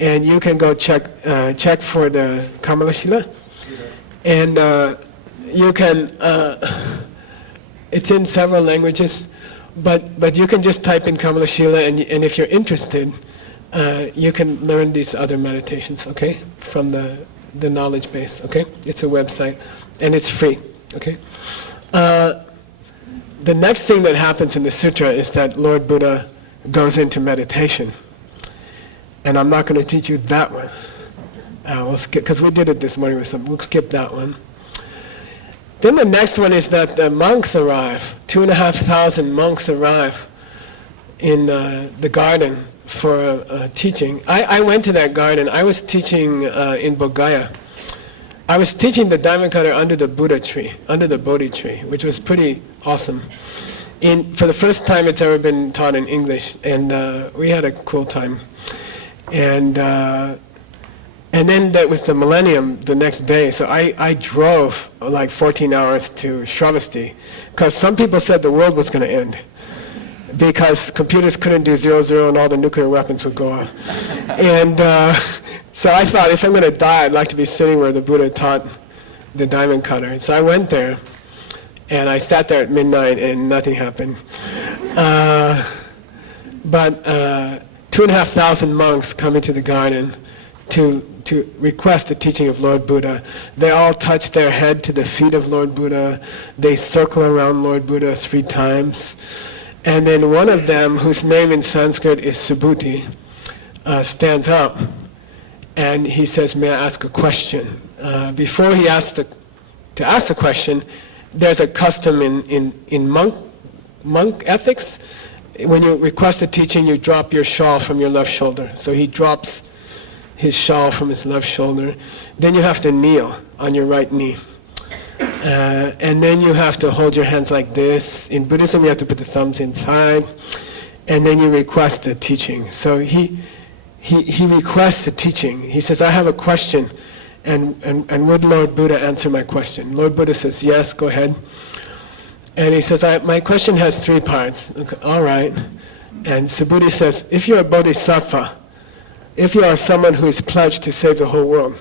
And you can go check for the Kamalashila. And you can, it's in several languages, but you can just type in Kamalashila, and if you're interested, you can learn these other meditations, okay, from the knowledge base, okay? It's a website, and it's free, okay? The next thing that happens in the sutra is that Lord Buddha goes into meditation. And I'm not going to teach you that one. We'll skip, because we did it this morning with some, we'll skip that one. Then the next one is that the monks arrive. 2,500 monks arrive in the garden for teaching. I went to that garden. I was teaching in Bodhgaya. I was teaching the Diamond Cutter under the Buddha tree, under the Bodhi tree, which was pretty awesome. For the first time it's ever been taught in English, and we had a cool time. And then that was the millennium the next day, so I drove like 14 hours to Shravasti, because some people said the world was going to end, because computers couldn't do 00 and all the nuclear weapons would go off. And so I thought, if I'm going to die, I'd like to be sitting where the Buddha taught the Diamond Cutter. And so I went there, and I sat there at midnight, and nothing happened. But 2,500 monks come into the garden to request the teaching of Lord Buddha. They all touch their head to the feet of Lord Buddha. They circle around Lord Buddha 3 times. And then one of them, whose name in Sanskrit is Subhuti, stands up and he says, "May I ask a question?" Before he asks to ask the question, there's a custom in monk ethics. When you request a teaching, you drop your shawl from your left shoulder. So he drops his shawl from his left shoulder. Then you have to kneel on your right knee. And then you have to hold your hands like this. In Buddhism, you have to put the thumbs inside. And then you request the teaching. So he requests the teaching. He says, "I have a question, and would Lord Buddha answer my question?" Lord Buddha says, "Yes, go ahead." And he says, "My question has 3 parts." Okay, all right. And Subhuti says, "If you're a bodhisattva, if you are someone who is pledged to save the whole world,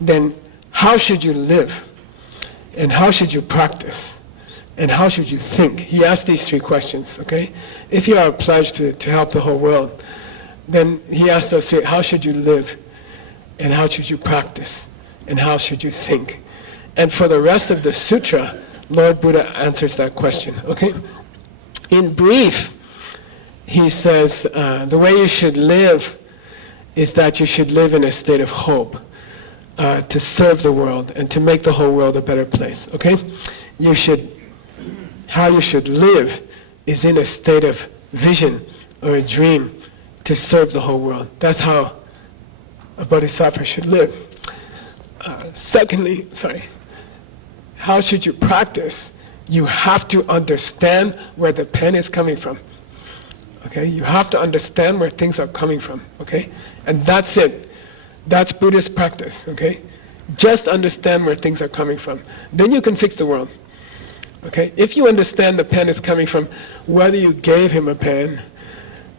then how should you live? And how should you practice? And how should you think?" He asked these 3 questions, okay? If you are pledged to help the whole world, then he asked those 3, how should you live? And how should you practice? and how should you think? And for the rest of the sutra, Lord Buddha answers that question, okay? In brief, he says the way you should live is that you should live in a state of hope, to serve the world and to make the whole world a better place, okay? How you should live is in a state of vision or a dream to serve the whole world. That's how a bodhisattva should live. Secondly, how should you practice? You have to understand where the pen is coming from. Okay, you have to understand where things are coming from. Okay, and that's it. That's Buddhist practice. Okay, just understand where things are coming from. Then you can fix the world. Okay, if you understand the pen is coming from whether you gave him a pen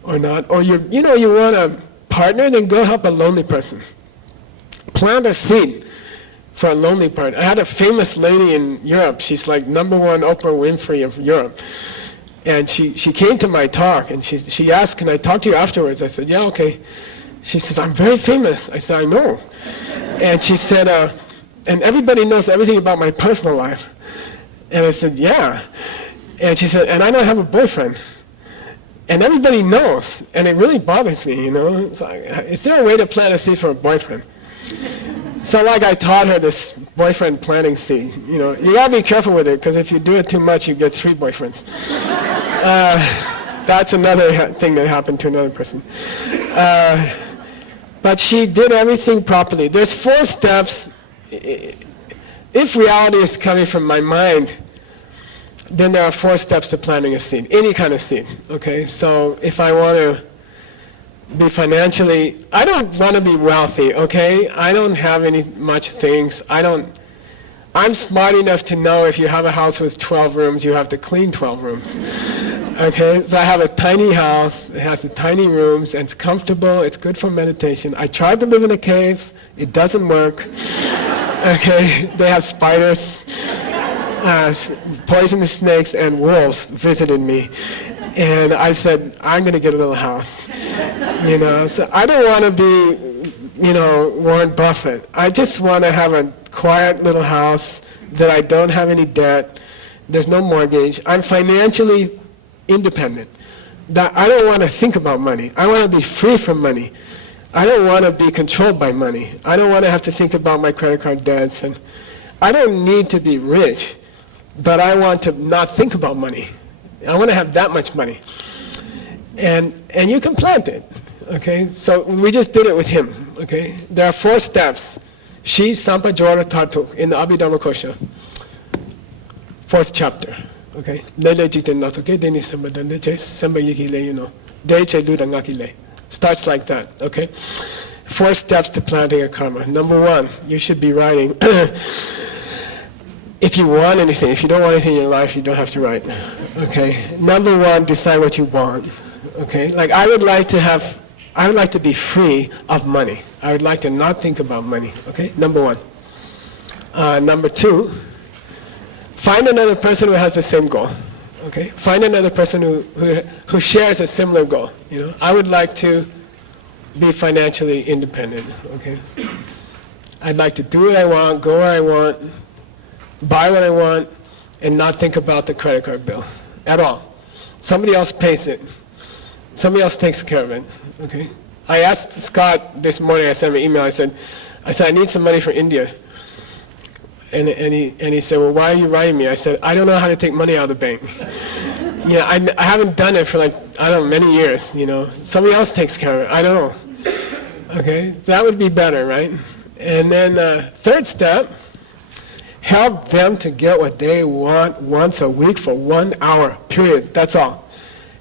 or not, or you want a partner, then go help a lonely person. Plant a seed for a lonely partner. I had a famous lady in Europe. She's like #1 Oprah Winfrey of Europe. And she came to my talk, and she asked, can I talk to you afterwards? I said, yeah, okay. She says, I'm very famous. I said, I know. And she said, and everybody knows everything about my personal life. And I said, yeah. And she said, and I don't have a boyfriend. And everybody knows, and it really bothers me, It's like, is there a way to plant a seed for a boyfriend? So like I taught her this boyfriend planting seed. You gotta be careful with it, because if you do it too much, you get 3 boyfriends. That's another thing that happened to another person. But she did everything properly. There's 4 steps. If reality is coming from my mind, then there are 4 steps to planting a seed, any kind of seed. Okay, so if I want to be financially, I don't want to be wealthy, okay? I don't have any much things. I'm smart enough to know if you have a house with 12 rooms, you have to clean 12 rooms. Okay, so I have a tiny house, it has the tiny rooms, and it's comfortable, it's good for meditation. I tried to live in a cave, it doesn't work. Okay, they have spiders, poisonous snakes, and wolves visited me. And I said, I'm going to get a little house. So I don't want to be, Warren Buffett. I just want to have a quiet little house that I don't have any debt. There's no mortgage. I'm financially independent. That I don't want to think about money. I want to be free from money. I don't want to be controlled by money. I don't want to have to think about my credit card debts. And I don't need to be rich, but I want to not think about money. I want to have that much money. And you can plant it. Okay? So we just did it with him. Okay? There are 4 steps. Shi Sampa Jora Tatu in the Abhidhammakosha. 4th chapter. Okay? Lele jiten nasoke deni sambadande che sambayiki le de che luda ngaki le. Starts like that. Okay? 4 steps to planting a karma. Number 1, you should be writing. If you want anything, if you don't want anything in your life, you don't have to write. Okay? Number 1, decide what you want. Okay? Like I would like to be free of money. I would like to not think about money. Okay? Number 1. Number 2, find another person who has the same goal. Okay? Find another person who shares a similar goal. I would like to be financially independent. Okay? I'd like to do what I want, go where I want, buy what I want, and not think about the credit card bill at all. Somebody else pays it. Somebody else takes care of it. Okay? I asked Scott this morning, I sent him an email, I said, I need some money for India. And he said, well, why are you writing me? I said, I don't know how to take money out of the bank. I haven't done it for many years, Somebody else takes care of it. I don't know. Okay? That would be better, right? And then 3rd step, help them to get what they want once a week for 1 hour, period. That's all.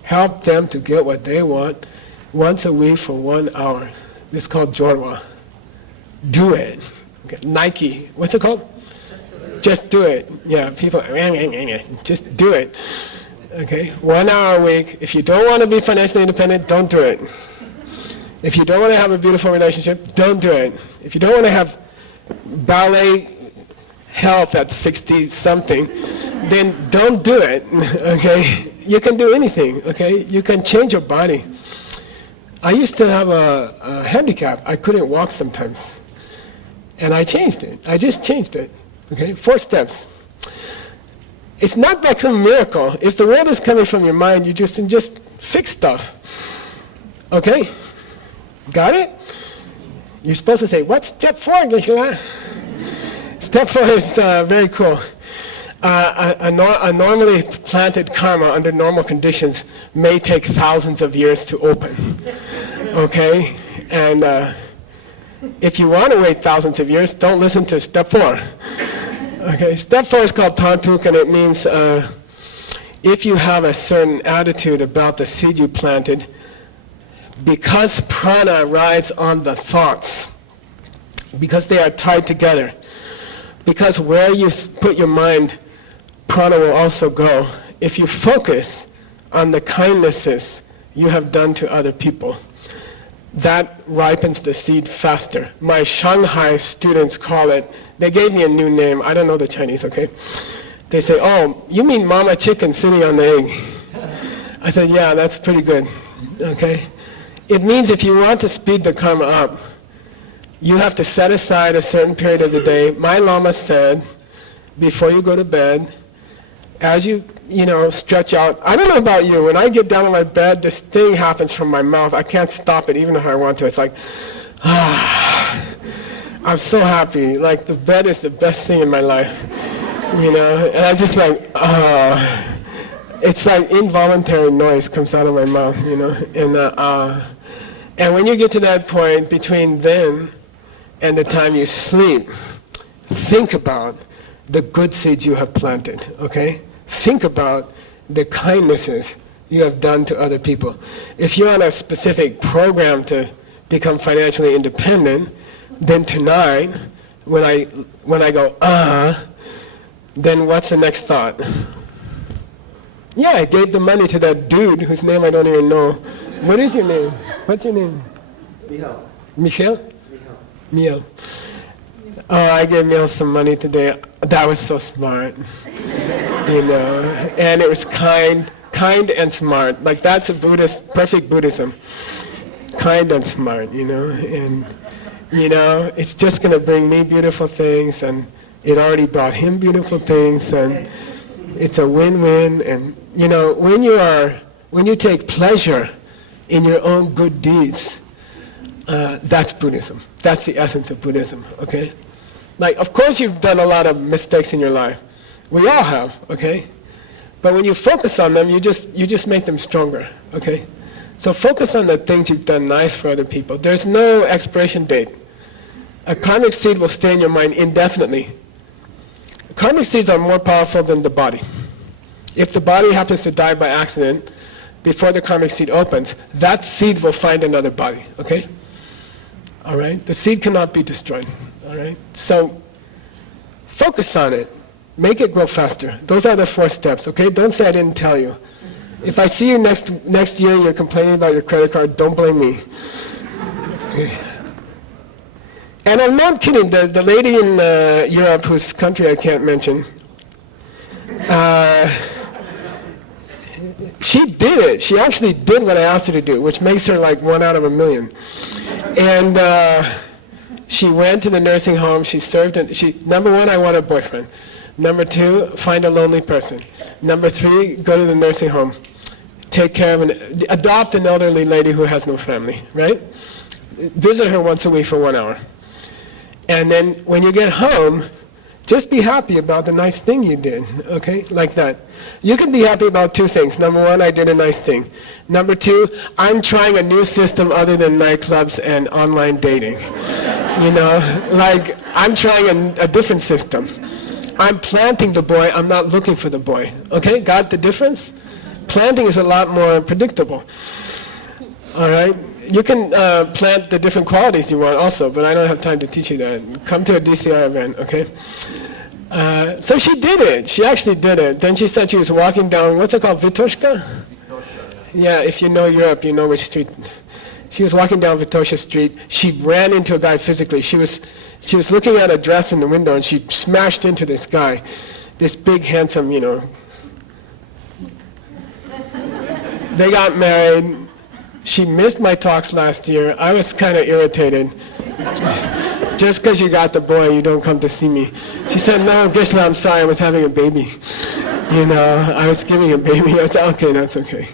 Help them to get what they want once a week for 1 hour. This is called Jorwa. Do it. Okay. Nike, what's it called? Just do it. Yeah, people, just do it. Okay, 1 hour a week. If you don't want to be financially independent, don't do it. If you don't want to have a beautiful relationship, don't do it. If you don't want to have ballet health at 60-something, then don't do it, okay? You can do anything, okay? You can change your body. I used to have a handicap. I couldn't walk sometimes. And I changed it. I just changed it. Okay, 4 steps. It's not like some miracle. If the world is coming from your mind, you just fix stuff. Okay? Got it? You're supposed to say, what's step 4, Geshe? Step 4 is very cool. A normally planted karma under normal conditions may take thousands of years to open. Okay? And if you want to wait thousands of years, don't listen to step 4. Okay, step 4 is called Tantuk, and it means if you have a certain attitude about the seed you planted, because prana rides on the thoughts, because they are tied together, because where you put your mind, prana will also go. If you focus on the kindnesses you have done to other people, that ripens the seed faster. My Shanghai students call it, they gave me a new name, I don't know the Chinese, okay? They say, oh, you mean mama chicken sitting on the egg? I said, yeah, that's pretty good, okay? It means if you want to speed the karma up, you have to set aside a certain period of the day. My Lama said, before you go to bed, as you stretch out, I don't know about you, when I get down on my bed, this thing happens from my mouth. I can't stop it even if I want to. It's like, I'm so happy. Like, the bed is the best thing in my life, And I just like, it's like involuntary noise comes out of my mouth, And when you get to that point between then and the time you sleep, think about the good seeds you have planted, okay? Think about the kindnesses you have done to other people. If you're on a specific program to become financially independent, then tonight, when I go, then what's the next thought? Yeah, I gave the money to that dude whose name I don't even know. What is your name? What's your name? Michal. Michel? Miel. Oh, I gave Miel some money today. That was so smart. And it was kind and smart. Like, that's a perfect Buddhism. Kind and smart, And, it's just going to bring me beautiful things, and it already brought him beautiful things, and it's a win-win. And, when you take pleasure in your own good deeds, that's Buddhism. That's the essence of Buddhism, okay? Like, of course you've done a lot of mistakes in your life. We all have, okay? But when you focus on them, you just make them stronger, okay? So focus on the things you've done nice for other people. There's no expiration date. A karmic seed will stay in your mind indefinitely. Karmic seeds are more powerful than the body. If the body happens to die by accident before the karmic seed opens, that seed will find another body, okay? All right? The seed cannot be destroyed, all right? So focus on it. Make it grow faster. Those are the 4 steps, okay? Don't say I didn't tell you. If I see you next year and you're complaining about your credit card, don't blame me. Okay. And I'm not kidding. The lady in Europe, whose country I can't mention, she did it. She actually did what I asked her to do, which makes her like 1 out of a million. And she went to the nursing home. She served. Number 1, I want a boyfriend. Number 2, find a lonely person. Number 3, go to the nursing home. Take care of adopt an elderly lady who has no family, right? Visit her once a week for 1 hour. And then when you get home, just be happy about the nice thing you did, okay? Like that. You can be happy about 2 things. Number 1, I did a nice thing. Number 2, I'm trying a new system other than nightclubs and online dating. Like, I'm trying a different system. I'm planting the boy, I'm not looking for the boy. Okay, got the difference? Planting is a lot more predictable. All right? You can plant the different qualities you want also, but I don't have time to teach you that. Come to a DCR event, okay? So she did it. She actually did it. Then she said she was walking down, what's it called, Vitoshka? Yeah, if you know Europe, you know which street. She was walking down Vitosha Street. She ran into a guy physically. She was looking at a dress in the window, and she smashed into this guy, this big, handsome, They got married. She missed my talks last year. I was kind of irritated. just because you got the boy, you don't come to see me. She said, no, Geshe, I'm sorry, I was having a baby. I was giving a baby. I said, okay, that's okay.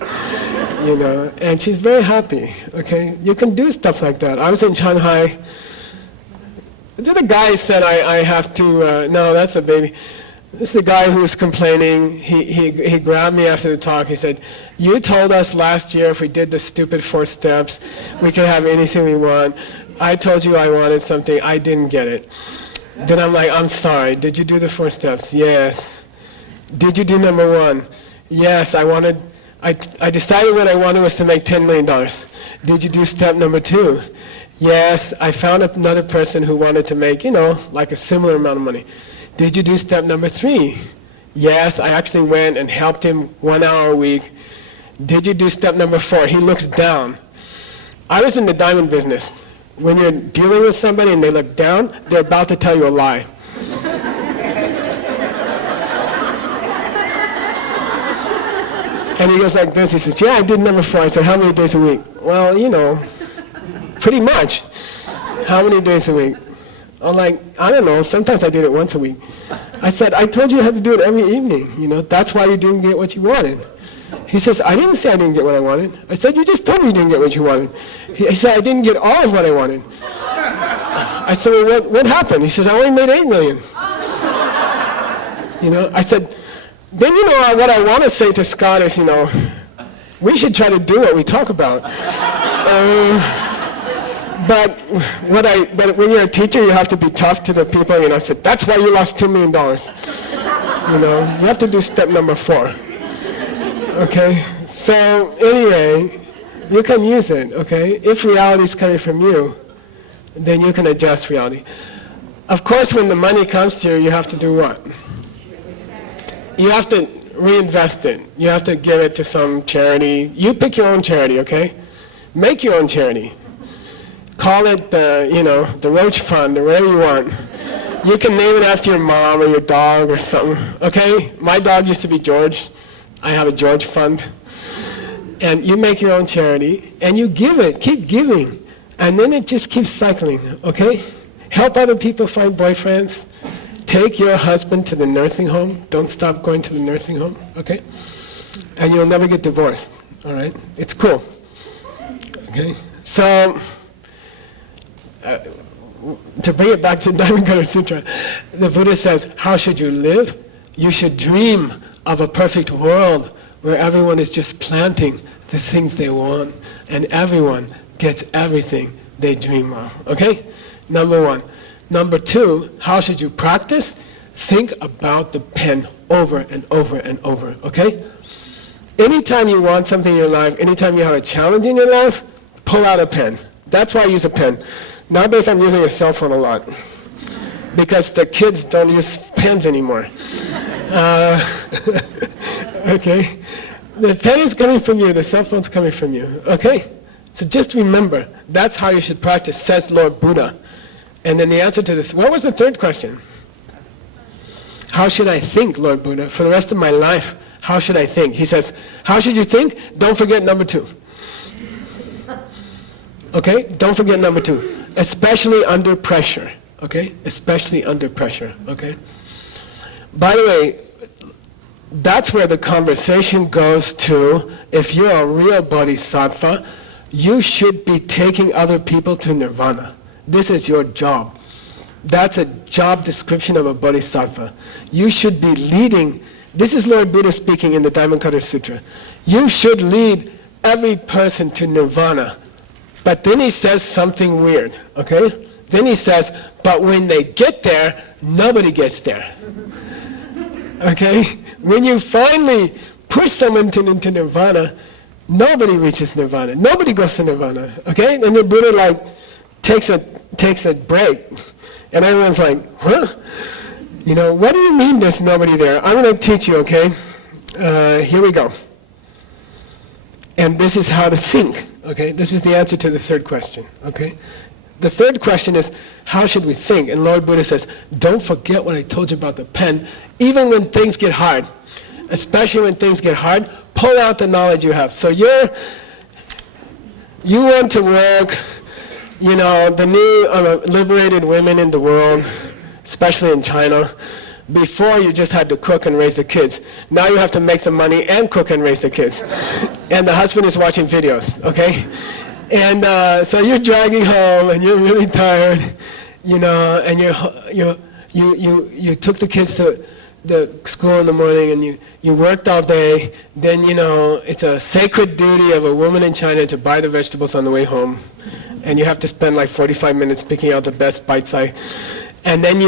And she's very happy, okay? You can do stuff like that. I was in Shanghai. The guy said, I have to, no, that's the baby. This is the guy who was complaining. He grabbed me after the talk. He said, you told us last year if we did the stupid 4 steps, we could have anything we want. I told you I wanted something. I didn't get it. Then I'm like, I'm sorry. Did you do the 4 steps? Yes. Did you do number 1? Yes, I decided what I wanted was to make $10 million. Did you do step number 2? Yes, I found another person who wanted to make, like a similar amount of money. Did you do step number 3? Yes, I actually went and helped him 1 hour a week. Did you do step number 4? He looks down. I was in the diamond business. When you're dealing with somebody and they look down, they're about to tell you a lie. And he goes like this, he says, yeah, I did number 4. I said, how many days a week? Well, pretty much. How many days a week? I'm like, I don't know, sometimes I did it once a week. I said, I told you had to do it every evening, that's why you didn't get what you wanted. He says, I didn't say I didn't get what I wanted. I said, you just told me you didn't get what you wanted. He said, I didn't get all of what I wanted. I said, well, what happened? He says, I only made $8 million. I said, then what I want to say to Scott is, we should try to do what we talk about. But when you're a teacher, you have to be tough to the people. I said, that's why you lost $2 million. You have to do step number 4. Okay? So anyway, you can use it, okay? If reality is coming from you, then you can adjust reality. Of course, when the money comes to you, you have to do what? You have to reinvest it. You have to give it to some charity. You pick your own charity, okay? Make your own charity. Call it the Roach Fund or whatever you want. You can name it after your mom or your dog or something, okay? My dog used to be George. I have a George Fund. And you make your own charity and you give it, keep giving. And then it just keeps cycling, okay? Help other people find boyfriends. Take your husband to the nursing home. Don't stop going to the nursing home, okay? And you'll never get divorced, all right? It's cool, okay? So, to bring it back to the Diamond Cutter Sutra, the Buddha says, how should you live? You should dream of a perfect world where everyone is just planting the things they want and everyone gets everything they dream of, okay? Number 1. Number 2, how should you practice? Think about the pen over and over and over, okay? Anytime you want something in your life, anytime you have a challenge in your life, pull out a pen. That's why I use a pen. Nowadays I'm using a cell phone a lot because the kids don't use pens anymore. Okay? The pen is coming from you, the cell phone's coming from you, okay? So just remember, that's how you should practice, says Lord Buddha. And then the answer to this, what was the third question? How should I think, Lord Buddha? For the rest of my life, how should I think? He says, how should you think? Don't forget number 2. Okay? Don't forget number 2. Especially under pressure. Okay? Especially under pressure. Okay? By the way, that's where the conversation goes to, if you're a real bodhisattva, you should be taking other people to nirvana. This is your job. That's a job description of a bodhisattva. You should be leading. This is Lord Buddha speaking in the Diamond Cutter Sutra. You should lead every person to nirvana. But then he says something weird, okay? Then he says, but when they get there, nobody gets there. Okay? When you finally push someone into nirvana, nobody reaches nirvana. Nobody goes to nirvana, okay? And the Buddha takes a break. And everyone's like, huh? What do you mean there's nobody there? I'm going to teach you, okay? Here we go. And this is how to think, okay? This is the answer to the third question, okay? The third question is, how should we think? And Lord Buddha says, don't forget what I told you about the pen. Even when things get hard, especially when things get hard, pull out the knowledge you have. So you want to work the new liberated women in the world, especially in China, before you just had to cook and raise the kids. Now you have to make the money and cook and raise the kids. And the husband is watching videos, okay? And so you're dragging home and you're really tired, and you took the kids to the school in the morning and you worked all day. Then, it's a sacred duty of a woman in China to buy the vegetables on the way home. And you have to spend like 45 minutes picking out the best bite size. And then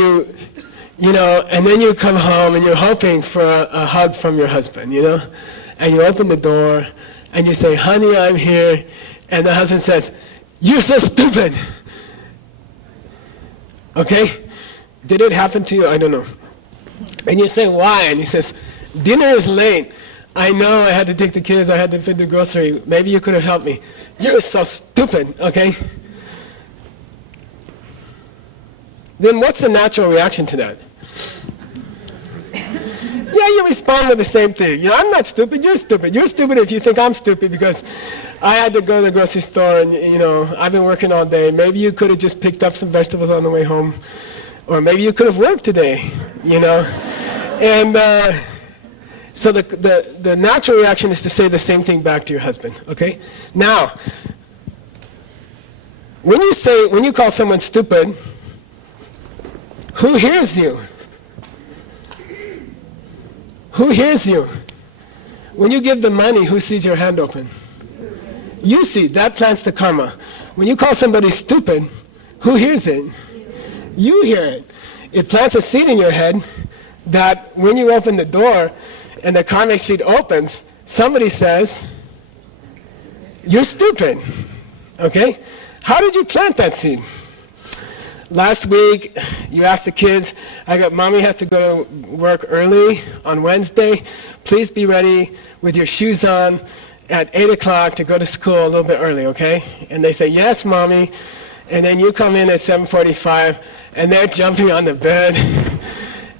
and then you come home and you're hoping for a hug from your husband, And you open the door and you say, honey, I'm here. And the husband says, you're so stupid. Okay? Did it happen to you? I don't know. And you say, why? And he says, dinner is late. I know I had to take the kids, I had to feed the grocery. Maybe you could have helped me. You're so stupid, okay? Then what's the natural reaction to that? Yeah, you respond with the same thing. I'm not stupid, you're stupid. You're stupid if you think I'm stupid because I had to go to the grocery store and, I've been working all day. Maybe you could have just picked up some vegetables on the way home. Or maybe you could have worked today, And so the natural reaction is to say the same thing back to your husband, okay? Now, when you call someone stupid, who hears you? Who hears you? When you give the money, who sees your hand open? You see, that plants the karma. When you call somebody stupid, who hears it? You hear it. It plants a seed in your head that when you open the door and the karmic seed opens, somebody says, you're stupid. Okay? How did you plant that seed? Last week, you asked the kids, Mommy has to go to work early on Wednesday. Please be ready with your shoes on at 8 o'clock to go to school a little bit early, okay? And they say, yes, Mommy. And then you come in at 7:45, and they're jumping on the bed,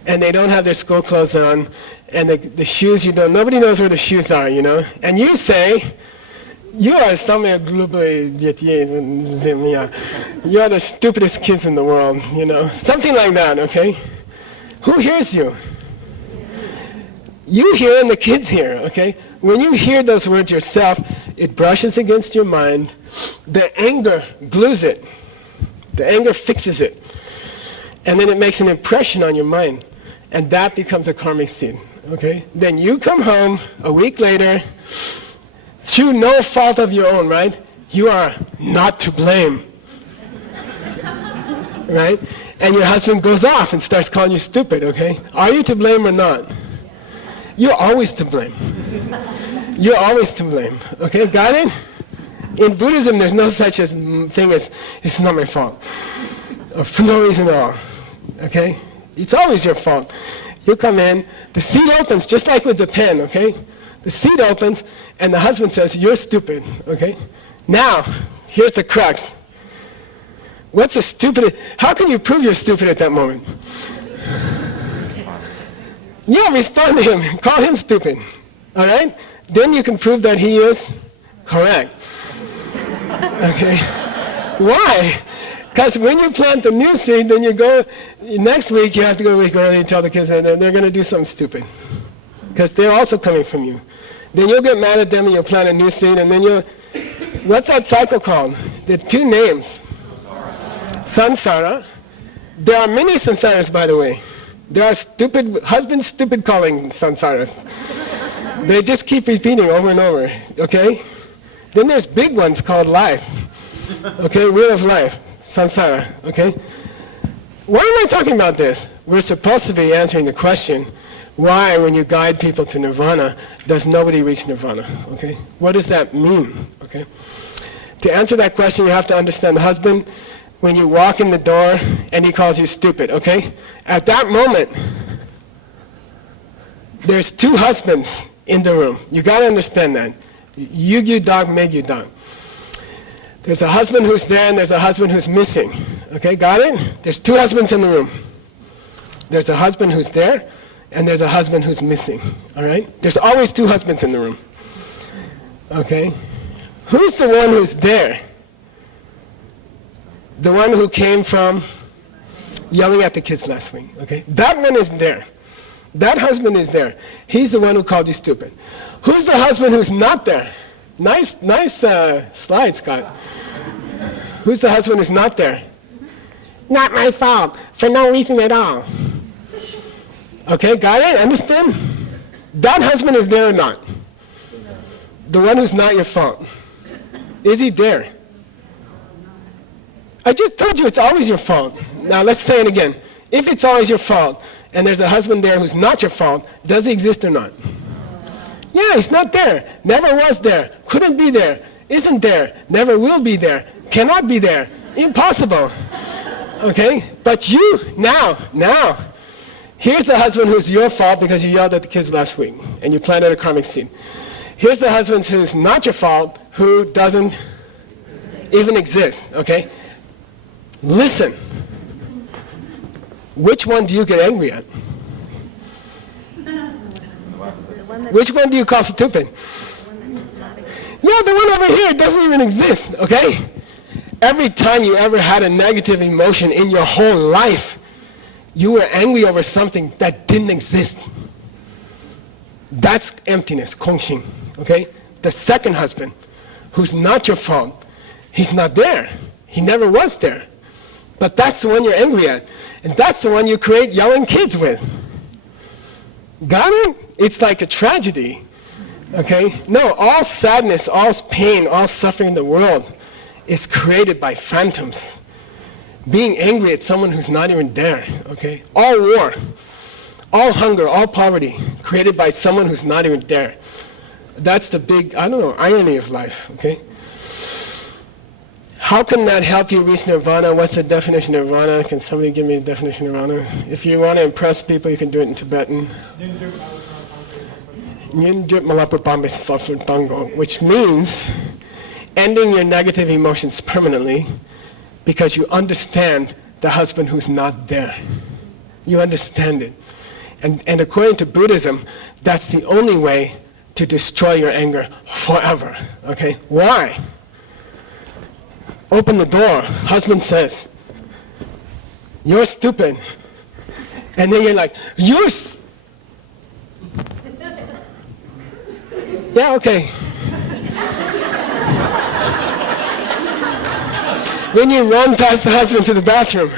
and they don't have their school clothes on, and the shoes nobody knows where the shoes are, And you say, you are the stupidest kids in the world, Something like that, okay? Who hears you? You hear and the kids hear, okay? When you hear those words yourself, it brushes against your mind. The anger glues it. The anger fixes it. And then it makes an impression on your mind. And that becomes a karmic seed, okay? Then you come home a week later, through no fault of your own, right? You are not to blame, right? And your husband goes off and starts calling you stupid, okay? Are you to blame or not? You're always to blame. You're always to blame, okay? Got it? In Buddhism, there's no such thing as, it's not my fault, or for no reason at all, okay? It's always your fault. You come in, the seed opens, just like with the pen, okay? The seed opens, and the husband says, you're stupid, okay? Now, here's the crux. What's a stupid? How can you prove you're stupid at that moment? Yeah, respond to him. Call him stupid, all right? Then you can prove that he is correct. Okay? Why? Because when you plant the new seed, then you go, next week you have to go a week early and tell the kids that they're going to do something stupid. Because they're also coming from you. Then you'll get mad at them and you'll plant a new seed, and then what's that cycle called? There are two names. Sansara. There are many sansaras, by the way. There are husbands stupid calling sansaras. They just keep repeating over and over, okay? Then there's big ones called life. Okay, wheel of life, samsara, okay? Why am I talking about this? We're supposed to be answering the question, why, when you guide people to nirvana, does nobody reach nirvana, okay? What does that mean, okay? To answer that question, you have to understand the husband, when you walk in the door and he calls you stupid, okay? At that moment, there's two husbands in the room. You got to understand that. Yu dog, meg yu dog. There's a husband who's there and there's a husband who's missing. Okay, got it? There's two husbands in the room. There's a husband who's there and there's a husband who's missing. All right? There's always two husbands in the room. Okay? Who's the one who's there? The one who came from yelling at the kids last week, okay? That one is there. That husband is there. He's the one who called you stupid. Who's the husband who's not there? Nice slide, Scott. Who's the husband who's not there? Not my fault, for no reason at all. Okay, got it? Understand? That husband is there or not? The one who's not your fault. Is he there? I just told you it's always your fault. Now let's say it again. If it's always your fault, and there's a husband there who's not your fault, does he exist or not? Yeah, he's not there. Never was there. Couldn't be there. Isn't there. Never will be there. Cannot be there. Impossible. Okay? But you, now, here's the husband who's your fault because you yelled at the kids last week and you planted a karmic seed. Here's the husband who's not your fault, who doesn't even exist. Okay? Listen. Which one do you get angry at? Which one do you call stupid? Yeah, the one over here doesn't even exist, okay? Every time you ever had a negative emotion in your whole life, you were angry over something that didn't exist. That's emptiness, kongxing, okay? The second husband, who's not your fault, he's not there. He never was there. But that's the one you're angry at. And that's the one you create yelling kids with. Got it? It's like a tragedy. Okay? No, all sadness, all pain, all suffering in the world is created by phantoms. Being angry at someone who's not even there. Okay? All war, all hunger, all poverty, created by someone who's not even there. That's the big, irony of life. Okay? How can that help you reach nirvana? What's the definition of nirvana? Can somebody give me the definition of nirvana? If you want to impress people, you can do it in Tibetan. Which means ending your negative emotions permanently because you understand the husband who's not there. You understand it. And according to Buddhism, that's the only way to destroy your anger forever. Okay? Why? Open the door. Husband says, "You're stupid." And then you're like, yeah, okay. Then you run past the husband to the bathroom.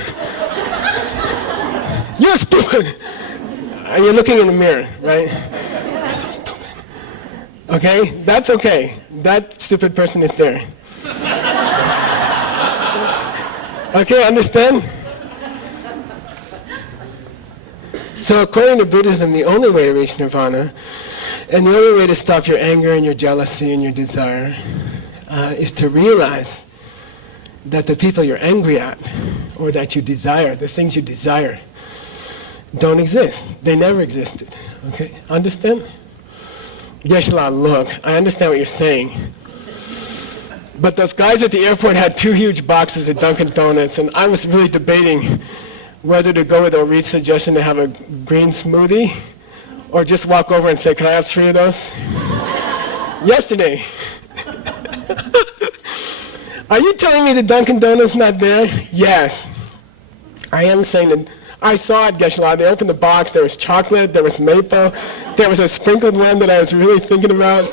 "You're stupid." And you're looking in the mirror, right? "You're so stupid." Okay? That's okay. That stupid person is there. Okay, understand? So according to Buddhism, the only way to reach nirvana, and the only way to stop your anger and your jealousy and your desire, is to realize that the people you're angry at, or that you desire, the things you desire, don't exist. They never existed. Okay, understand? Geshe-la, look, I understand what you're saying. But those guys at the airport had 2 huge boxes of Dunkin' Donuts, and I was really debating whether to go with Orit's suggestion to have a green smoothie, or just walk over and say, "Can I have 3 of those?" Yesterday. Are you telling me the Dunkin' Donuts not there? Yes. I am saying that. I saw it, Geshe-la. They opened the box. There was chocolate. There was maple. There was a sprinkled one that I was really thinking about.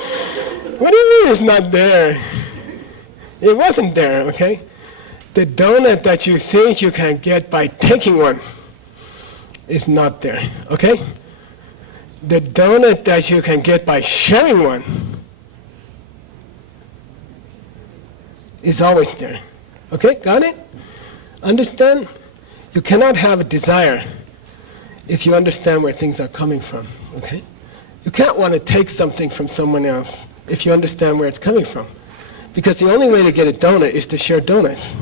What do you mean it's not there? It wasn't there, okay? The donut that you think you can get by taking one is not there, okay? The donut that you can get by sharing one is always there. Okay, got it? Understand? You cannot have a desire if you understand where things are coming from, okay? You can't want to take something from someone else if you understand where it's coming from. Because the only way to get a donut is to share donuts.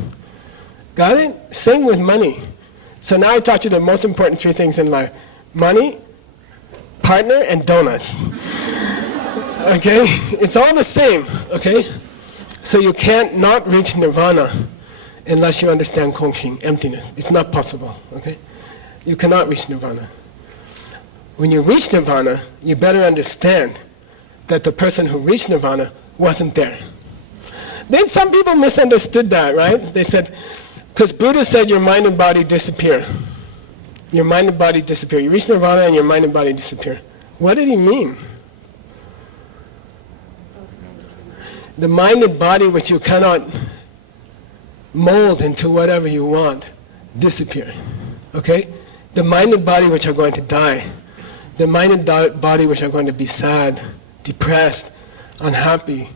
Got it? Same with money. So now I taught you the most important 3 things in life. Money, partner, and donuts. Okay? It's all the same, okay? So you can't not reach nirvana unless you understand kongxing, emptiness. It's not possible, okay? You cannot reach nirvana. When you reach nirvana, you better understand that the person who reached nirvana wasn't there. Then some people misunderstood that, right? They said, Because Buddha said your mind and body disappear. Your mind and body disappear. You reach nirvana and your mind and body disappear. What did he mean? The mind and body which you cannot mold into whatever you want disappear. Okay? The mind and body which are going to die. The mind and body which are going to be sad, depressed, unhappy.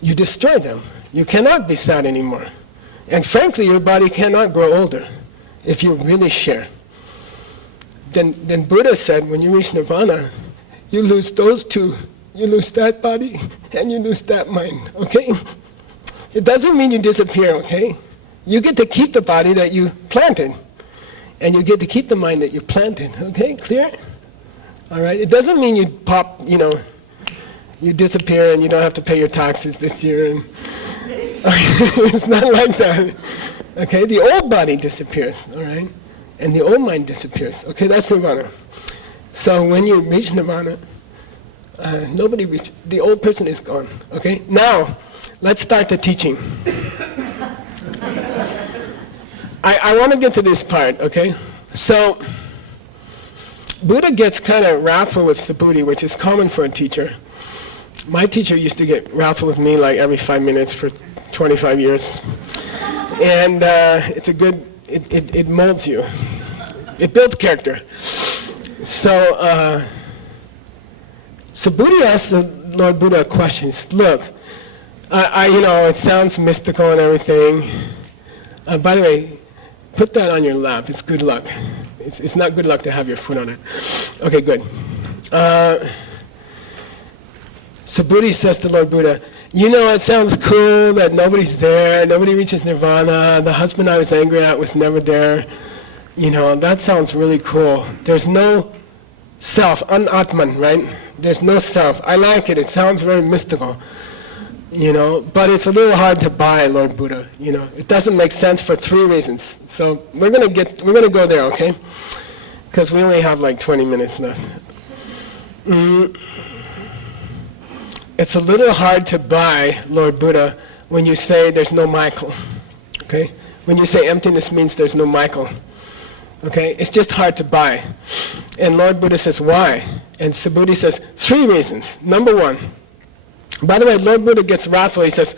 You destroy them. You cannot be sad anymore. And frankly, your body cannot grow older if you really share. Then Buddha said, when you reach nirvana, you lose those two. You lose that body and you lose that mind, okay? It doesn't mean you disappear, okay? You get to keep the body that you planted. And you get to keep the mind that you planted, okay? Clear? All right? It doesn't mean you pop, you disappear and you don't have to pay your taxes this year. And it's not like that. Okay? The old body disappears, all right? And the old mind disappears. Okay, that's nirvana. So when you reach nirvana, the old person is gone. Okay? Now, let's start the teaching. I want to get to this part, okay? So, Buddha gets kind of wrathful with Subhuti, which is common for a teacher. My teacher used to get wrathful with me like every 5 minutes for 25 years. And it's a good, it molds you. It builds character. So, Subhuti asked the Lord Buddha questions. Look, it sounds mystical and everything. By the way, put that on your lap. It's good luck. It's not good luck to have your foot on it. Okay, good. Subhuti says to Lord Buddha, it sounds cool that nobody's there, nobody reaches nirvana, the husband I was angry at was never there. That sounds really cool. There's no self, anatman, right? There's no self. I like it. It sounds very mystical. But it's a little hard to buy, Lord Buddha. It doesn't make sense for 3 reasons. So we're gonna go there, okay? Because we only have like 20 minutes left. It's a little hard to buy, Lord Buddha, when you say there's no Michael, okay? When you say emptiness means there's no Michael, okay? It's just hard to buy. And Lord Buddha says, why? And Subhuti says, 3 reasons. Number 1. By the way, Lord Buddha gets wrathful. He says,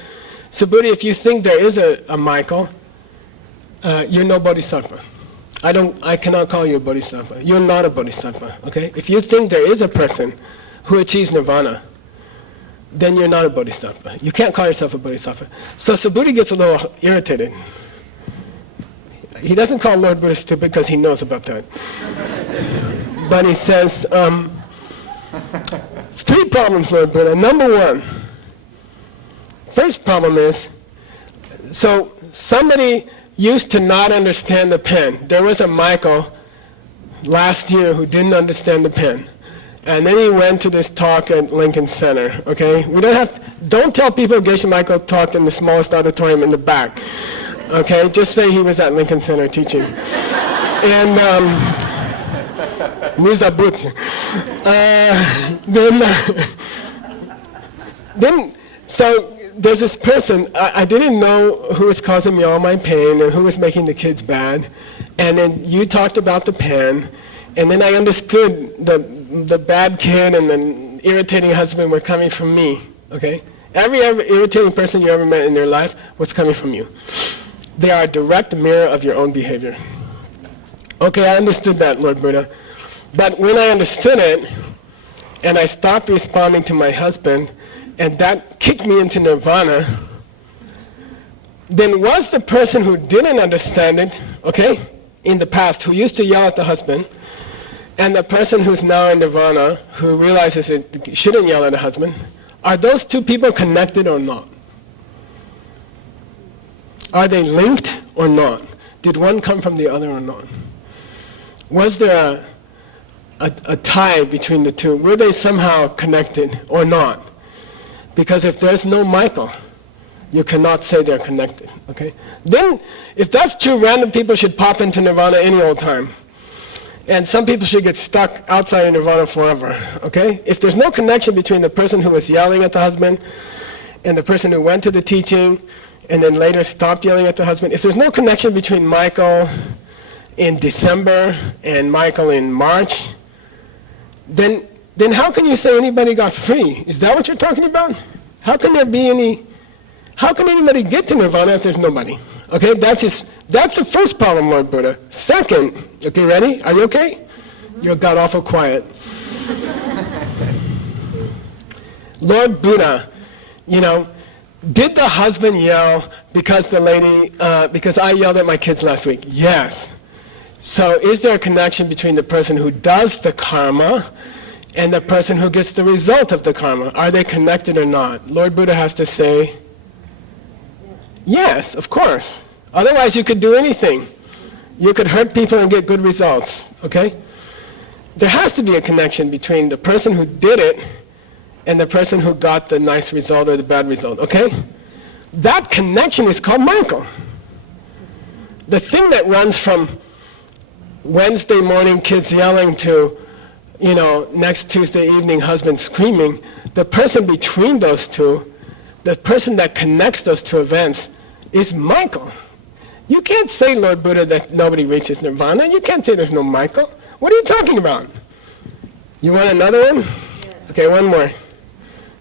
Subhuti, if you think there is a Michael, you're no bodhisattva. I cannot call you a bodhisattva. You're not a bodhisattva, okay? If you think there is a person who achieves nirvana, then you're not a bodhisattva. You can't call yourself a bodhisattva. So Subhuti gets a little irritated. He doesn't call Lord Buddha stupid because he knows about that. But he says, 3 problems, Lord Buddha. Number 1, first problem is, so somebody used to not understand the pen. There was a Michael last year who didn't understand the pen. And then he went to this talk at Lincoln Center, okay? Don't tell people Geshe Michael talked in the smallest auditorium in the back, okay? Just say he was at Lincoln Center teaching. And, so there's this person, I didn't know who was causing me all my pain and who was making the kids bad. And then you talked about the pen, and then I understood the bad kid and the irritating husband were coming from me, okay? Every irritating person you ever met in their life was coming from you. They are a direct mirror of your own behavior. Okay, I understood that, Lord Buddha. But when I understood it, and I stopped responding to my husband, and that kicked me into nirvana, then was the person who didn't understand it, okay, in the past, who used to yell at the husband, and the person who's now in nirvana, who realizes it shouldn't yell at the husband, are those 2 people connected or not? Are they linked or not? Did one come from the other or not? Was there a tie between the 2? Were they somehow connected or not? Because if there's no Michael, you cannot say they're connected, okay? Then, if that's true, random people should pop into nirvana any old time. And some people should get stuck outside of nirvana forever, okay? If there's no connection between the person who was yelling at the husband and the person who went to the teaching and then later stopped yelling at the husband, if there's no connection between Michael in December and Michael in March, then how can you say anybody got free? Is that what you're talking about? How can anybody get to nirvana if there's nobody? Okay, that's the first problem, Lord Buddha. Second, okay, ready? Are you okay? You got awful quiet. Lord Buddha, did the husband yell because I yelled at my kids last week? Yes. So is there a connection between the person who does the karma and the person who gets the result of the karma? Are they connected or not? Lord Buddha has to say, yes, of course. Otherwise you could do anything. You could hurt people and get good results, okay? There has to be a connection between the person who did it and the person who got the nice result or the bad result, okay? That connection is called Michael. The thing that runs from Wednesday morning kids yelling to, next Tuesday evening husband screaming, the person between those two, the person that connects those two events is Michael. You can't say, Lord Buddha, that nobody reaches nirvana. You can't say there's no Michael. What are you talking about? You want another one? Yes. Okay, one more.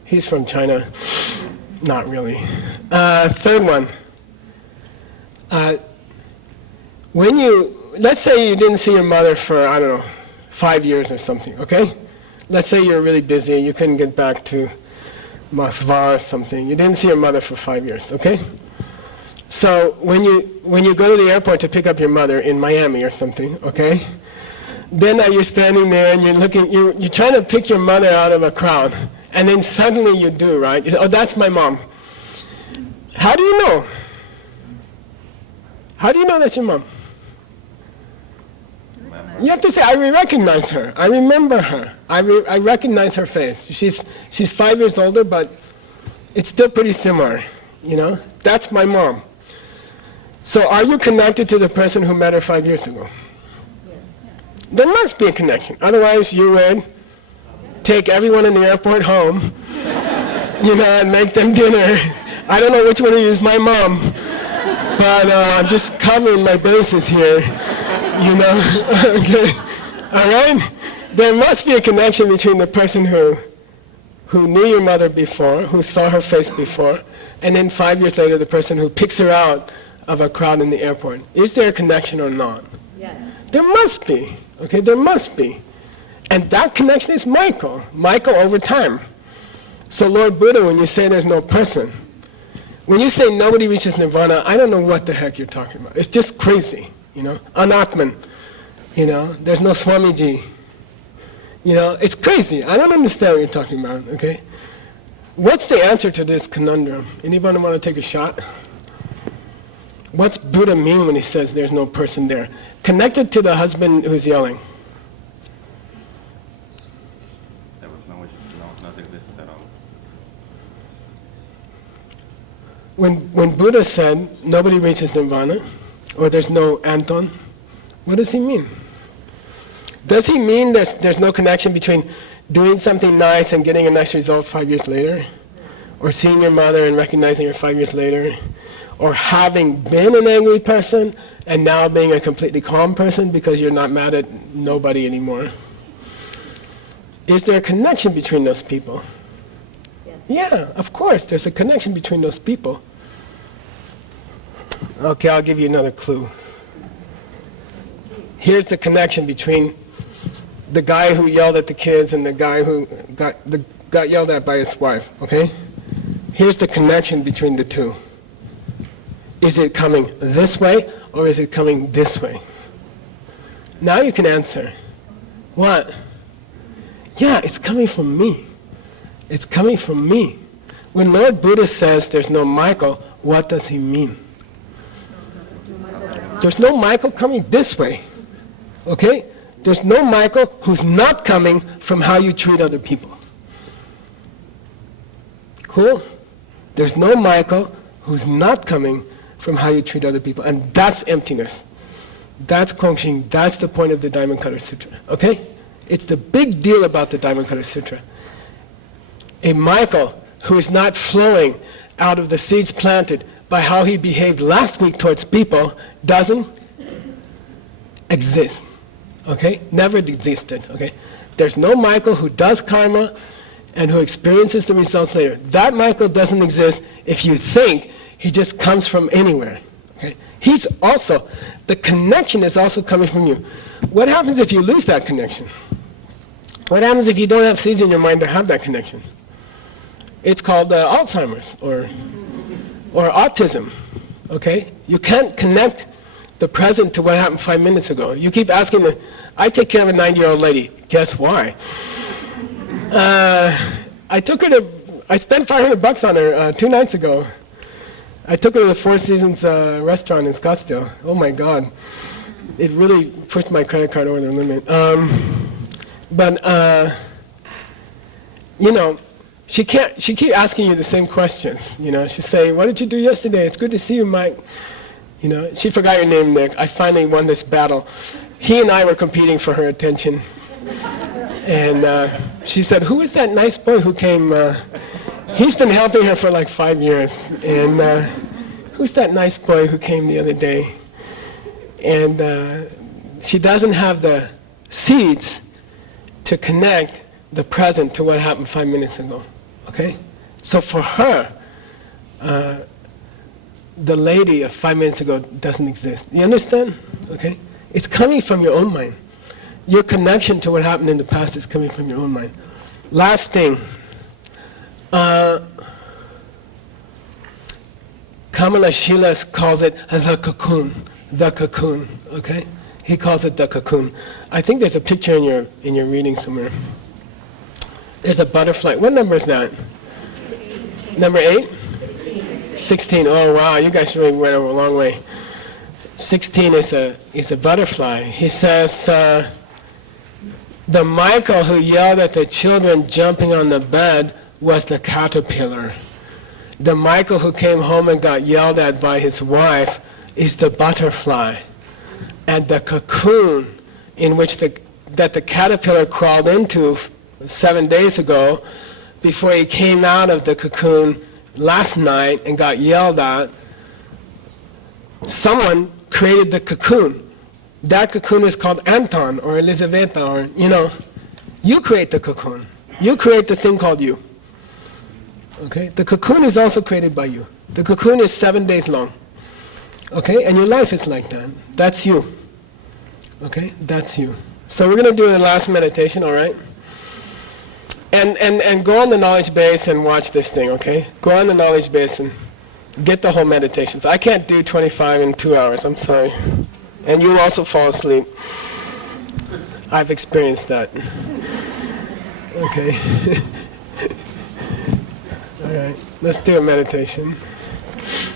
He's from China. Not really. Third one. Let's say you didn't see your mother for, 5 years or something, okay? Let's say you're really busy, you couldn't get back to Moskva or something. You didn't see your mother for 5 years, okay? So when you go to the airport to pick up your mother in Miami or something, okay? Then you're standing there and you're trying to pick your mother out of a crowd, and then suddenly you do, right? You say, oh, that's my mom. How do you know? How do you know that's your mom? You have to say, I recognize her. I remember her. I recognize her face. She's 5 years older, but it's still pretty similar. That's my mom. So are you connected to the person who met her 5 years ago? Yes. There must be a connection. Otherwise, you would take everyone in the airport home, and make them dinner. I don't know which one of you is my mom, but I'm just covering my bases here. Okay, all right? There must be a connection between the person who knew your mother before, who saw her face before, and then 5 years later, the person who picks her out of a crowd in the airport. Is there a connection or not? Yes. There must be, okay? There must be. And that connection is Michael over time. So Lord Buddha, when you say there's no person, when you say nobody reaches nirvana, I don't know what the heck you're talking about. It's just crazy. Anatman, there's no Swamiji. It's crazy. I don't understand what you're talking about, okay? What's the answer to this conundrum? Anybody want to take a shot? What's Buddha mean when he says there's no person there? Connected to the husband who's yelling. There was not existed at all. When Buddha said nobody reaches nirvana, or there's no Anton, what does he mean? Does he mean there's no connection between doing something nice and getting a nice result 5 years later? Or seeing your mother and recognizing her 5 years later? Or having been an angry person and now being a completely calm person because you're not mad at nobody anymore? Is there a connection between those people? Yes. Yeah, of course, there's a connection between those people. Okay, I'll give you another clue. Here's the connection between the guy who yelled at the kids and the guy who got yelled at by his wife, okay? Here's the connection between the two. Is it coming this way or is it coming this way? Now you can answer. What? Yeah, it's coming from me. It's coming from me. When Lord Buddha says there's no Michael, what does he mean? There's no Michael coming this way, okay? There's no Michael who's not coming from how you treat other people. Cool? There's no Michael who's not coming from how you treat other people, and that's emptiness. That's Kongxing. That's the point of the Diamond Cutter Sutra, okay? It's the big deal about the Diamond Cutter Sutra. A Michael who is not flowing out of the seeds planted by how he behaved last week towards people doesn't exist. Okay? Never existed. Okay? There's no Michael who does karma and who experiences the results later. That Michael doesn't exist if you think he just comes from anywhere. Okay? He's also, the connection is also coming from you. What happens if you lose that connection? What happens if you don't have seeds in your mind to have that connection? It's called Alzheimer's or autism. Okay? You can't connect the present to what happened 5 minutes ago. You keep asking I take care of a 90-year-old lady. Guess why? I spent $500 on her 2 nights ago. I took her to the Four Seasons restaurant in Scottsdale. Oh my God. It really pushed my credit card over the limit. She keeps asking you the same questions. She's saying, "What did you do yesterday? It's good to see you, Mike." She forgot your name, Nick. I finally won this battle. He and I were competing for her attention. And she said, "Who is that nice boy who came?" He's been helping her for like 5 years. And who's that nice boy who came the other day? And she doesn't have the seeds to connect the present to what happened 5 minutes ago. Okay? So for her, the lady of 5 minutes ago doesn't exist. You understand? Okay? It's coming from your own mind. Your connection to what happened in the past is coming from your own mind. Last thing. Kamalashila calls it the cocoon. The cocoon. Okay? He calls it the cocoon. I think there's a picture in your reading somewhere. There's a butterfly. What number is that? Number 8? 16. Oh wow, you guys really went a long way. 16 is a butterfly. He says, the Michael who yelled at the children jumping on the bed was the caterpillar. The Michael who came home and got yelled at by his wife is the butterfly. And the cocoon in which that the caterpillar crawled into 7 days ago, before he came out of the cocoon last night and got yelled at, someone created the cocoon. That cocoon is called Anton or Elizaveta or, you create the cocoon. You create the thing called you. Okay? The cocoon is also created by you. The cocoon is 7 days long. Okay? And your life is like that. That's you. Okay? That's you. So we're going to do the last meditation, all right? And go on the knowledge base and watch this thing, okay? Go on the knowledge base and get the whole meditations. I can't do 25 in 2 hours, I'm sorry. And you'll also fall asleep. I've experienced that. Okay. All right, let's do a meditation.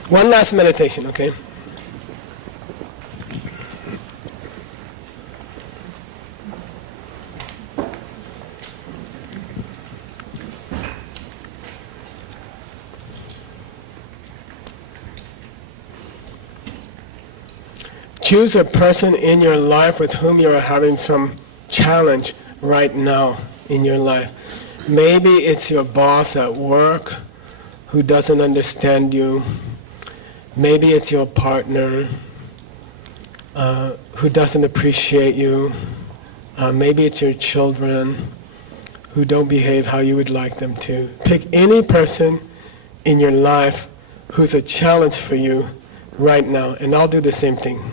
One last meditation, okay? Choose a person in your life with whom you are having some challenge right now in your life. Maybe it's your boss at work who doesn't understand you. Maybe it's your partner who doesn't appreciate you. Maybe it's your children who don't behave how you would like them to. Pick any person in your life who's a challenge for you right now, and I'll do the same thing.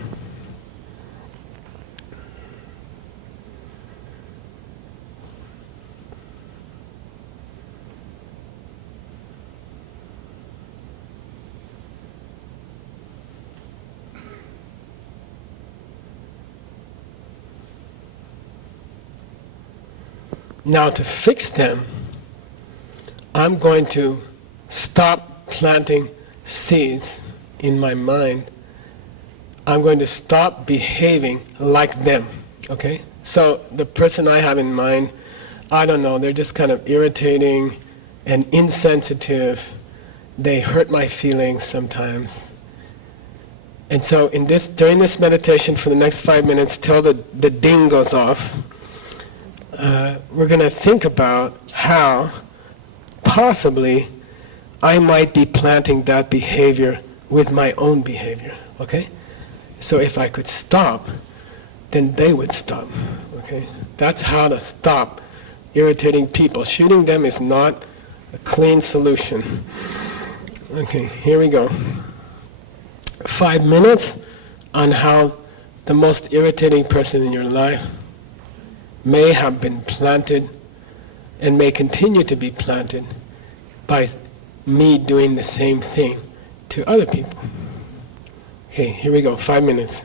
Now to fix them, I'm going to stop planting seeds in my mind. I'm going to stop behaving like them, okay? So the person I have in mind, I don't know, they're just kind of irritating and insensitive. They hurt my feelings sometimes. And so during this meditation for the next 5 minutes till the ding goes off, we're going to think about how possibly I might be planting that behavior with my own behavior, okay? So if I could stop, then they would stop, okay? That's how to stop irritating people. Shooting them is not a clean solution. Okay, here we go. 5 minutes on how the most irritating person in your life may have been planted and may continue to be planted by me doing the same thing to other people. Okay, here we go, 5 minutes.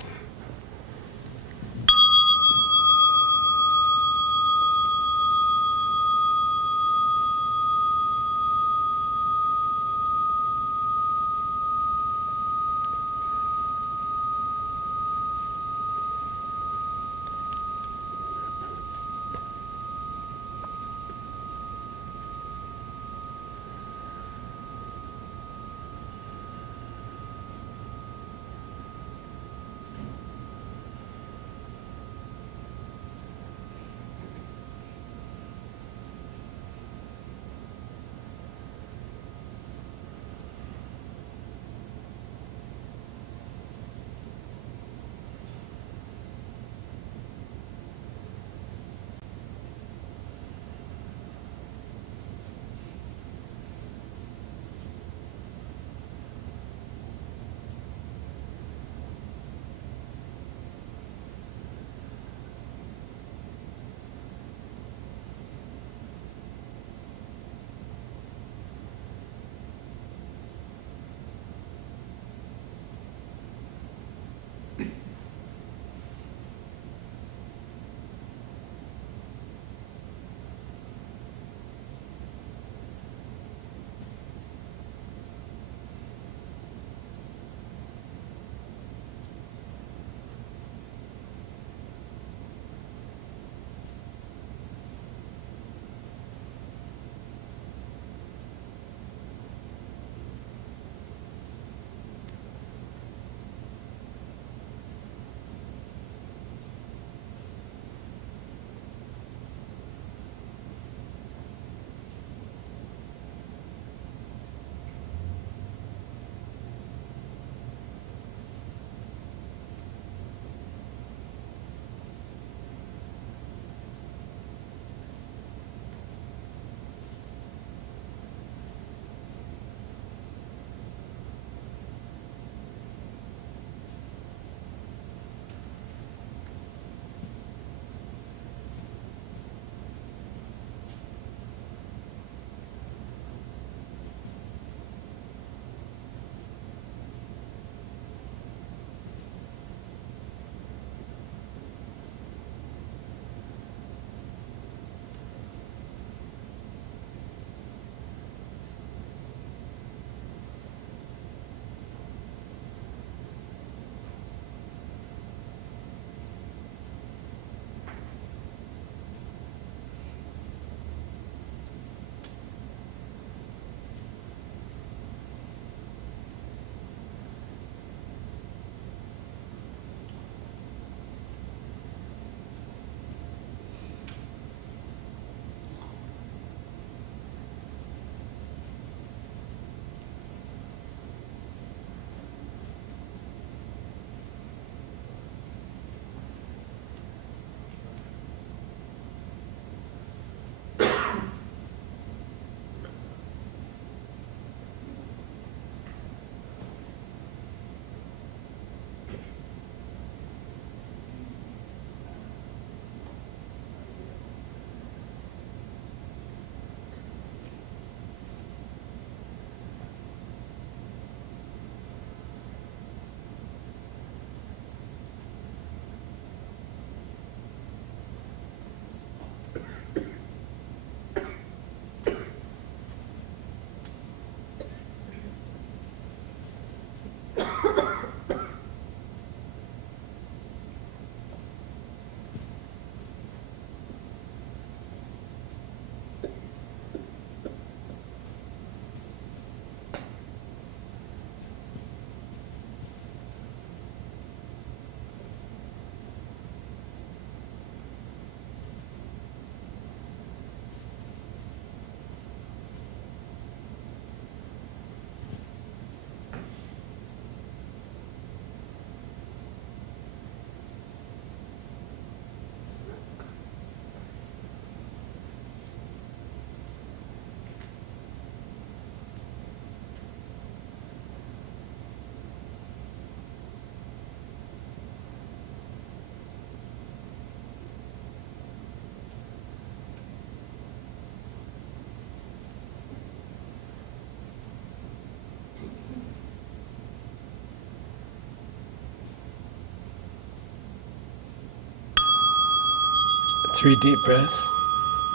3 deep breaths.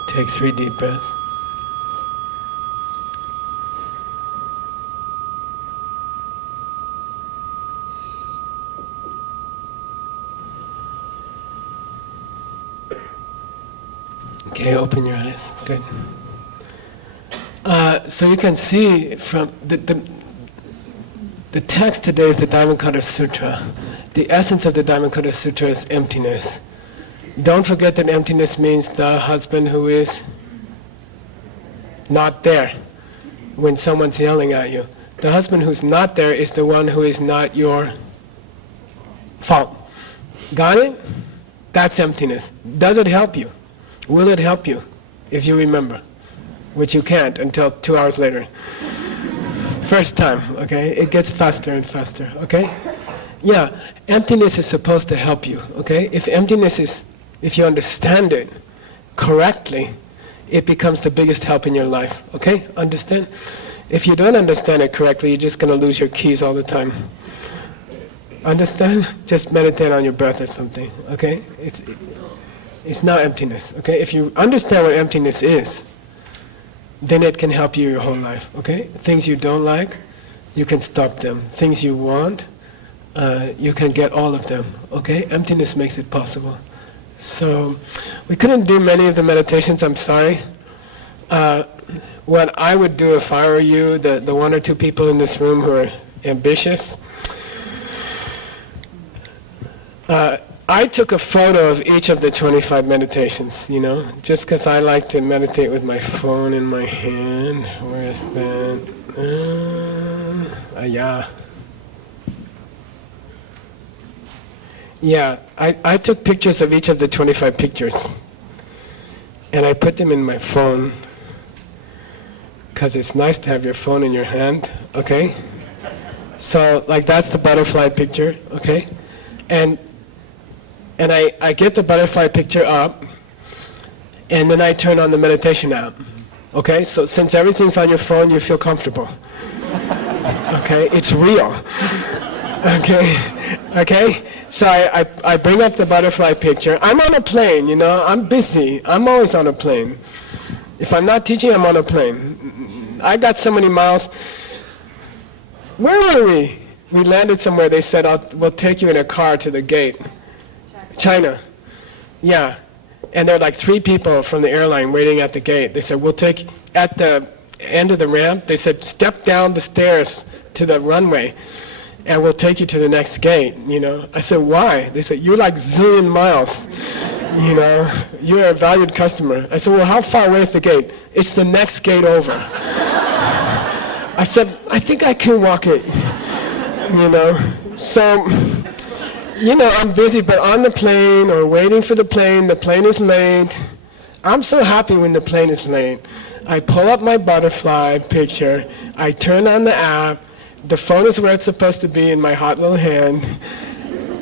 Take 3 deep breaths. Okay, open your eyes. Good. So you can see from the text today is the Diamond Cutter Sutra. The essence of the Diamond Cutter Sutra is emptiness. Don't forget that emptiness means the husband who is not there when someone's yelling at you. The husband who's not there is the one who is not your fault. Got it? That's emptiness. Does it help you? Will it help you if you remember? Which you can't until 2 hours later. First time, okay? It gets faster and faster, okay? Yeah, emptiness is supposed to help you, okay? If you understand it correctly, it becomes the biggest help in your life, okay? Understand? If you don't understand it correctly, you're just going to lose your keys all the time. Understand? Just meditate on your breath or something, okay? It's not emptiness, okay? If you understand what emptiness is, then it can help you your whole life, okay? Things you don't like, you can stop them. Things you want, you can get all of them, okay? Emptiness makes it possible. So, we couldn't do many of the meditations, I'm sorry. What I would do if I were you, the 1 or 2 people in this room who are ambitious, I took a photo of each of the 25 meditations, just because I like to meditate with my phone in my hand. Where is that? Yeah. Yeah, I took pictures of each of the 25 pictures, and I put them in my phone, because it's nice to have your phone in your hand, okay? So, like, that's the butterfly picture, okay? And I get the butterfly picture up, and then I turn on the meditation app. Okay? So since everything's on your phone, you feel comfortable. Okay? It's real. Okay? Okay? So I bring up the butterfly picture. I'm on a plane, I'm busy. I'm always on a plane. If I'm not teaching, I'm on a plane. I got so many miles. Where were we? We landed somewhere. They said, we'll take you in a car to the gate. China. Yeah. And there were like 3 people from the airline waiting at the gate. They said, we'll take, at the end of the ramp, they said, step down the stairs to the runway, and we'll take you to the next gate, I said, why? They said, you're like zillion miles, you're a valued customer. I said, well, how far away is the gate? It's the next gate over. I said, I think I can walk it, So, I'm busy, but on the plane or waiting for the plane is late. I'm so happy when the plane is late. I pull up my butterfly picture, I turn on the app, the phone is where it's supposed to be in my hot little hand,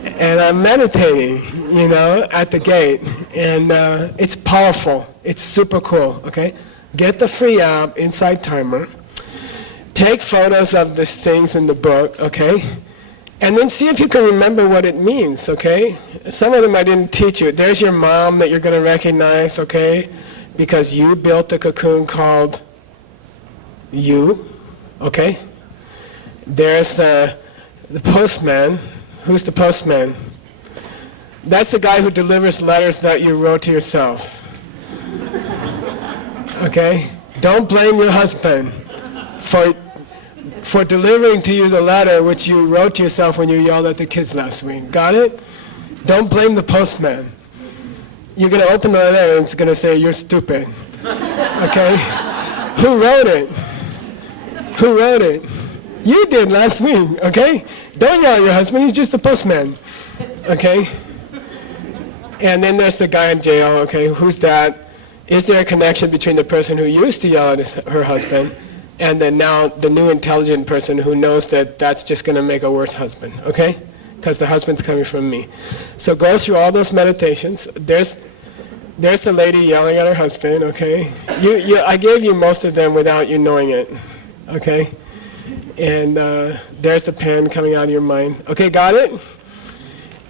and I'm meditating, at the gate. And it's powerful. It's super cool, okay? Get the free app, Insight Timer. Take photos of these things in the book, okay? And then see if you can remember what it means, okay? Some of them I didn't teach you. There's your mom that you're going to recognize, okay? Because you built the cocoon called you, okay? There's the postman. Who's the postman? That's the guy who delivers letters that you wrote to yourself. Okay? Don't blame your husband for delivering to you the letter which you wrote to yourself when you yelled at the kids last week. Got it? Don't blame the postman. You're going to open the letter and it's going to say, you're stupid. Okay? Who wrote it? Who wrote it? You did last week, okay? Don't yell at your husband, he's just a postman. Okay? And then there's the guy in jail, okay? Who's that? Is there a connection between the person who used to yell at her husband and then now the new intelligent person who knows that that's just going to make a worse husband, okay? Because the husband's coming from me. So go through all those meditations. There's the lady yelling at her husband, okay? I gave you most of them without you knowing it, okay? And there's the pen coming out of your mind. Okay, got it?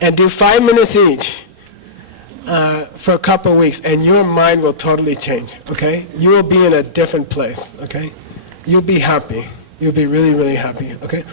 And do 5 minutes each. 5 for a couple of weeks, and your mind will totally change, okay? You will be in a different place, okay? You'll be happy. You'll be really, really happy, okay?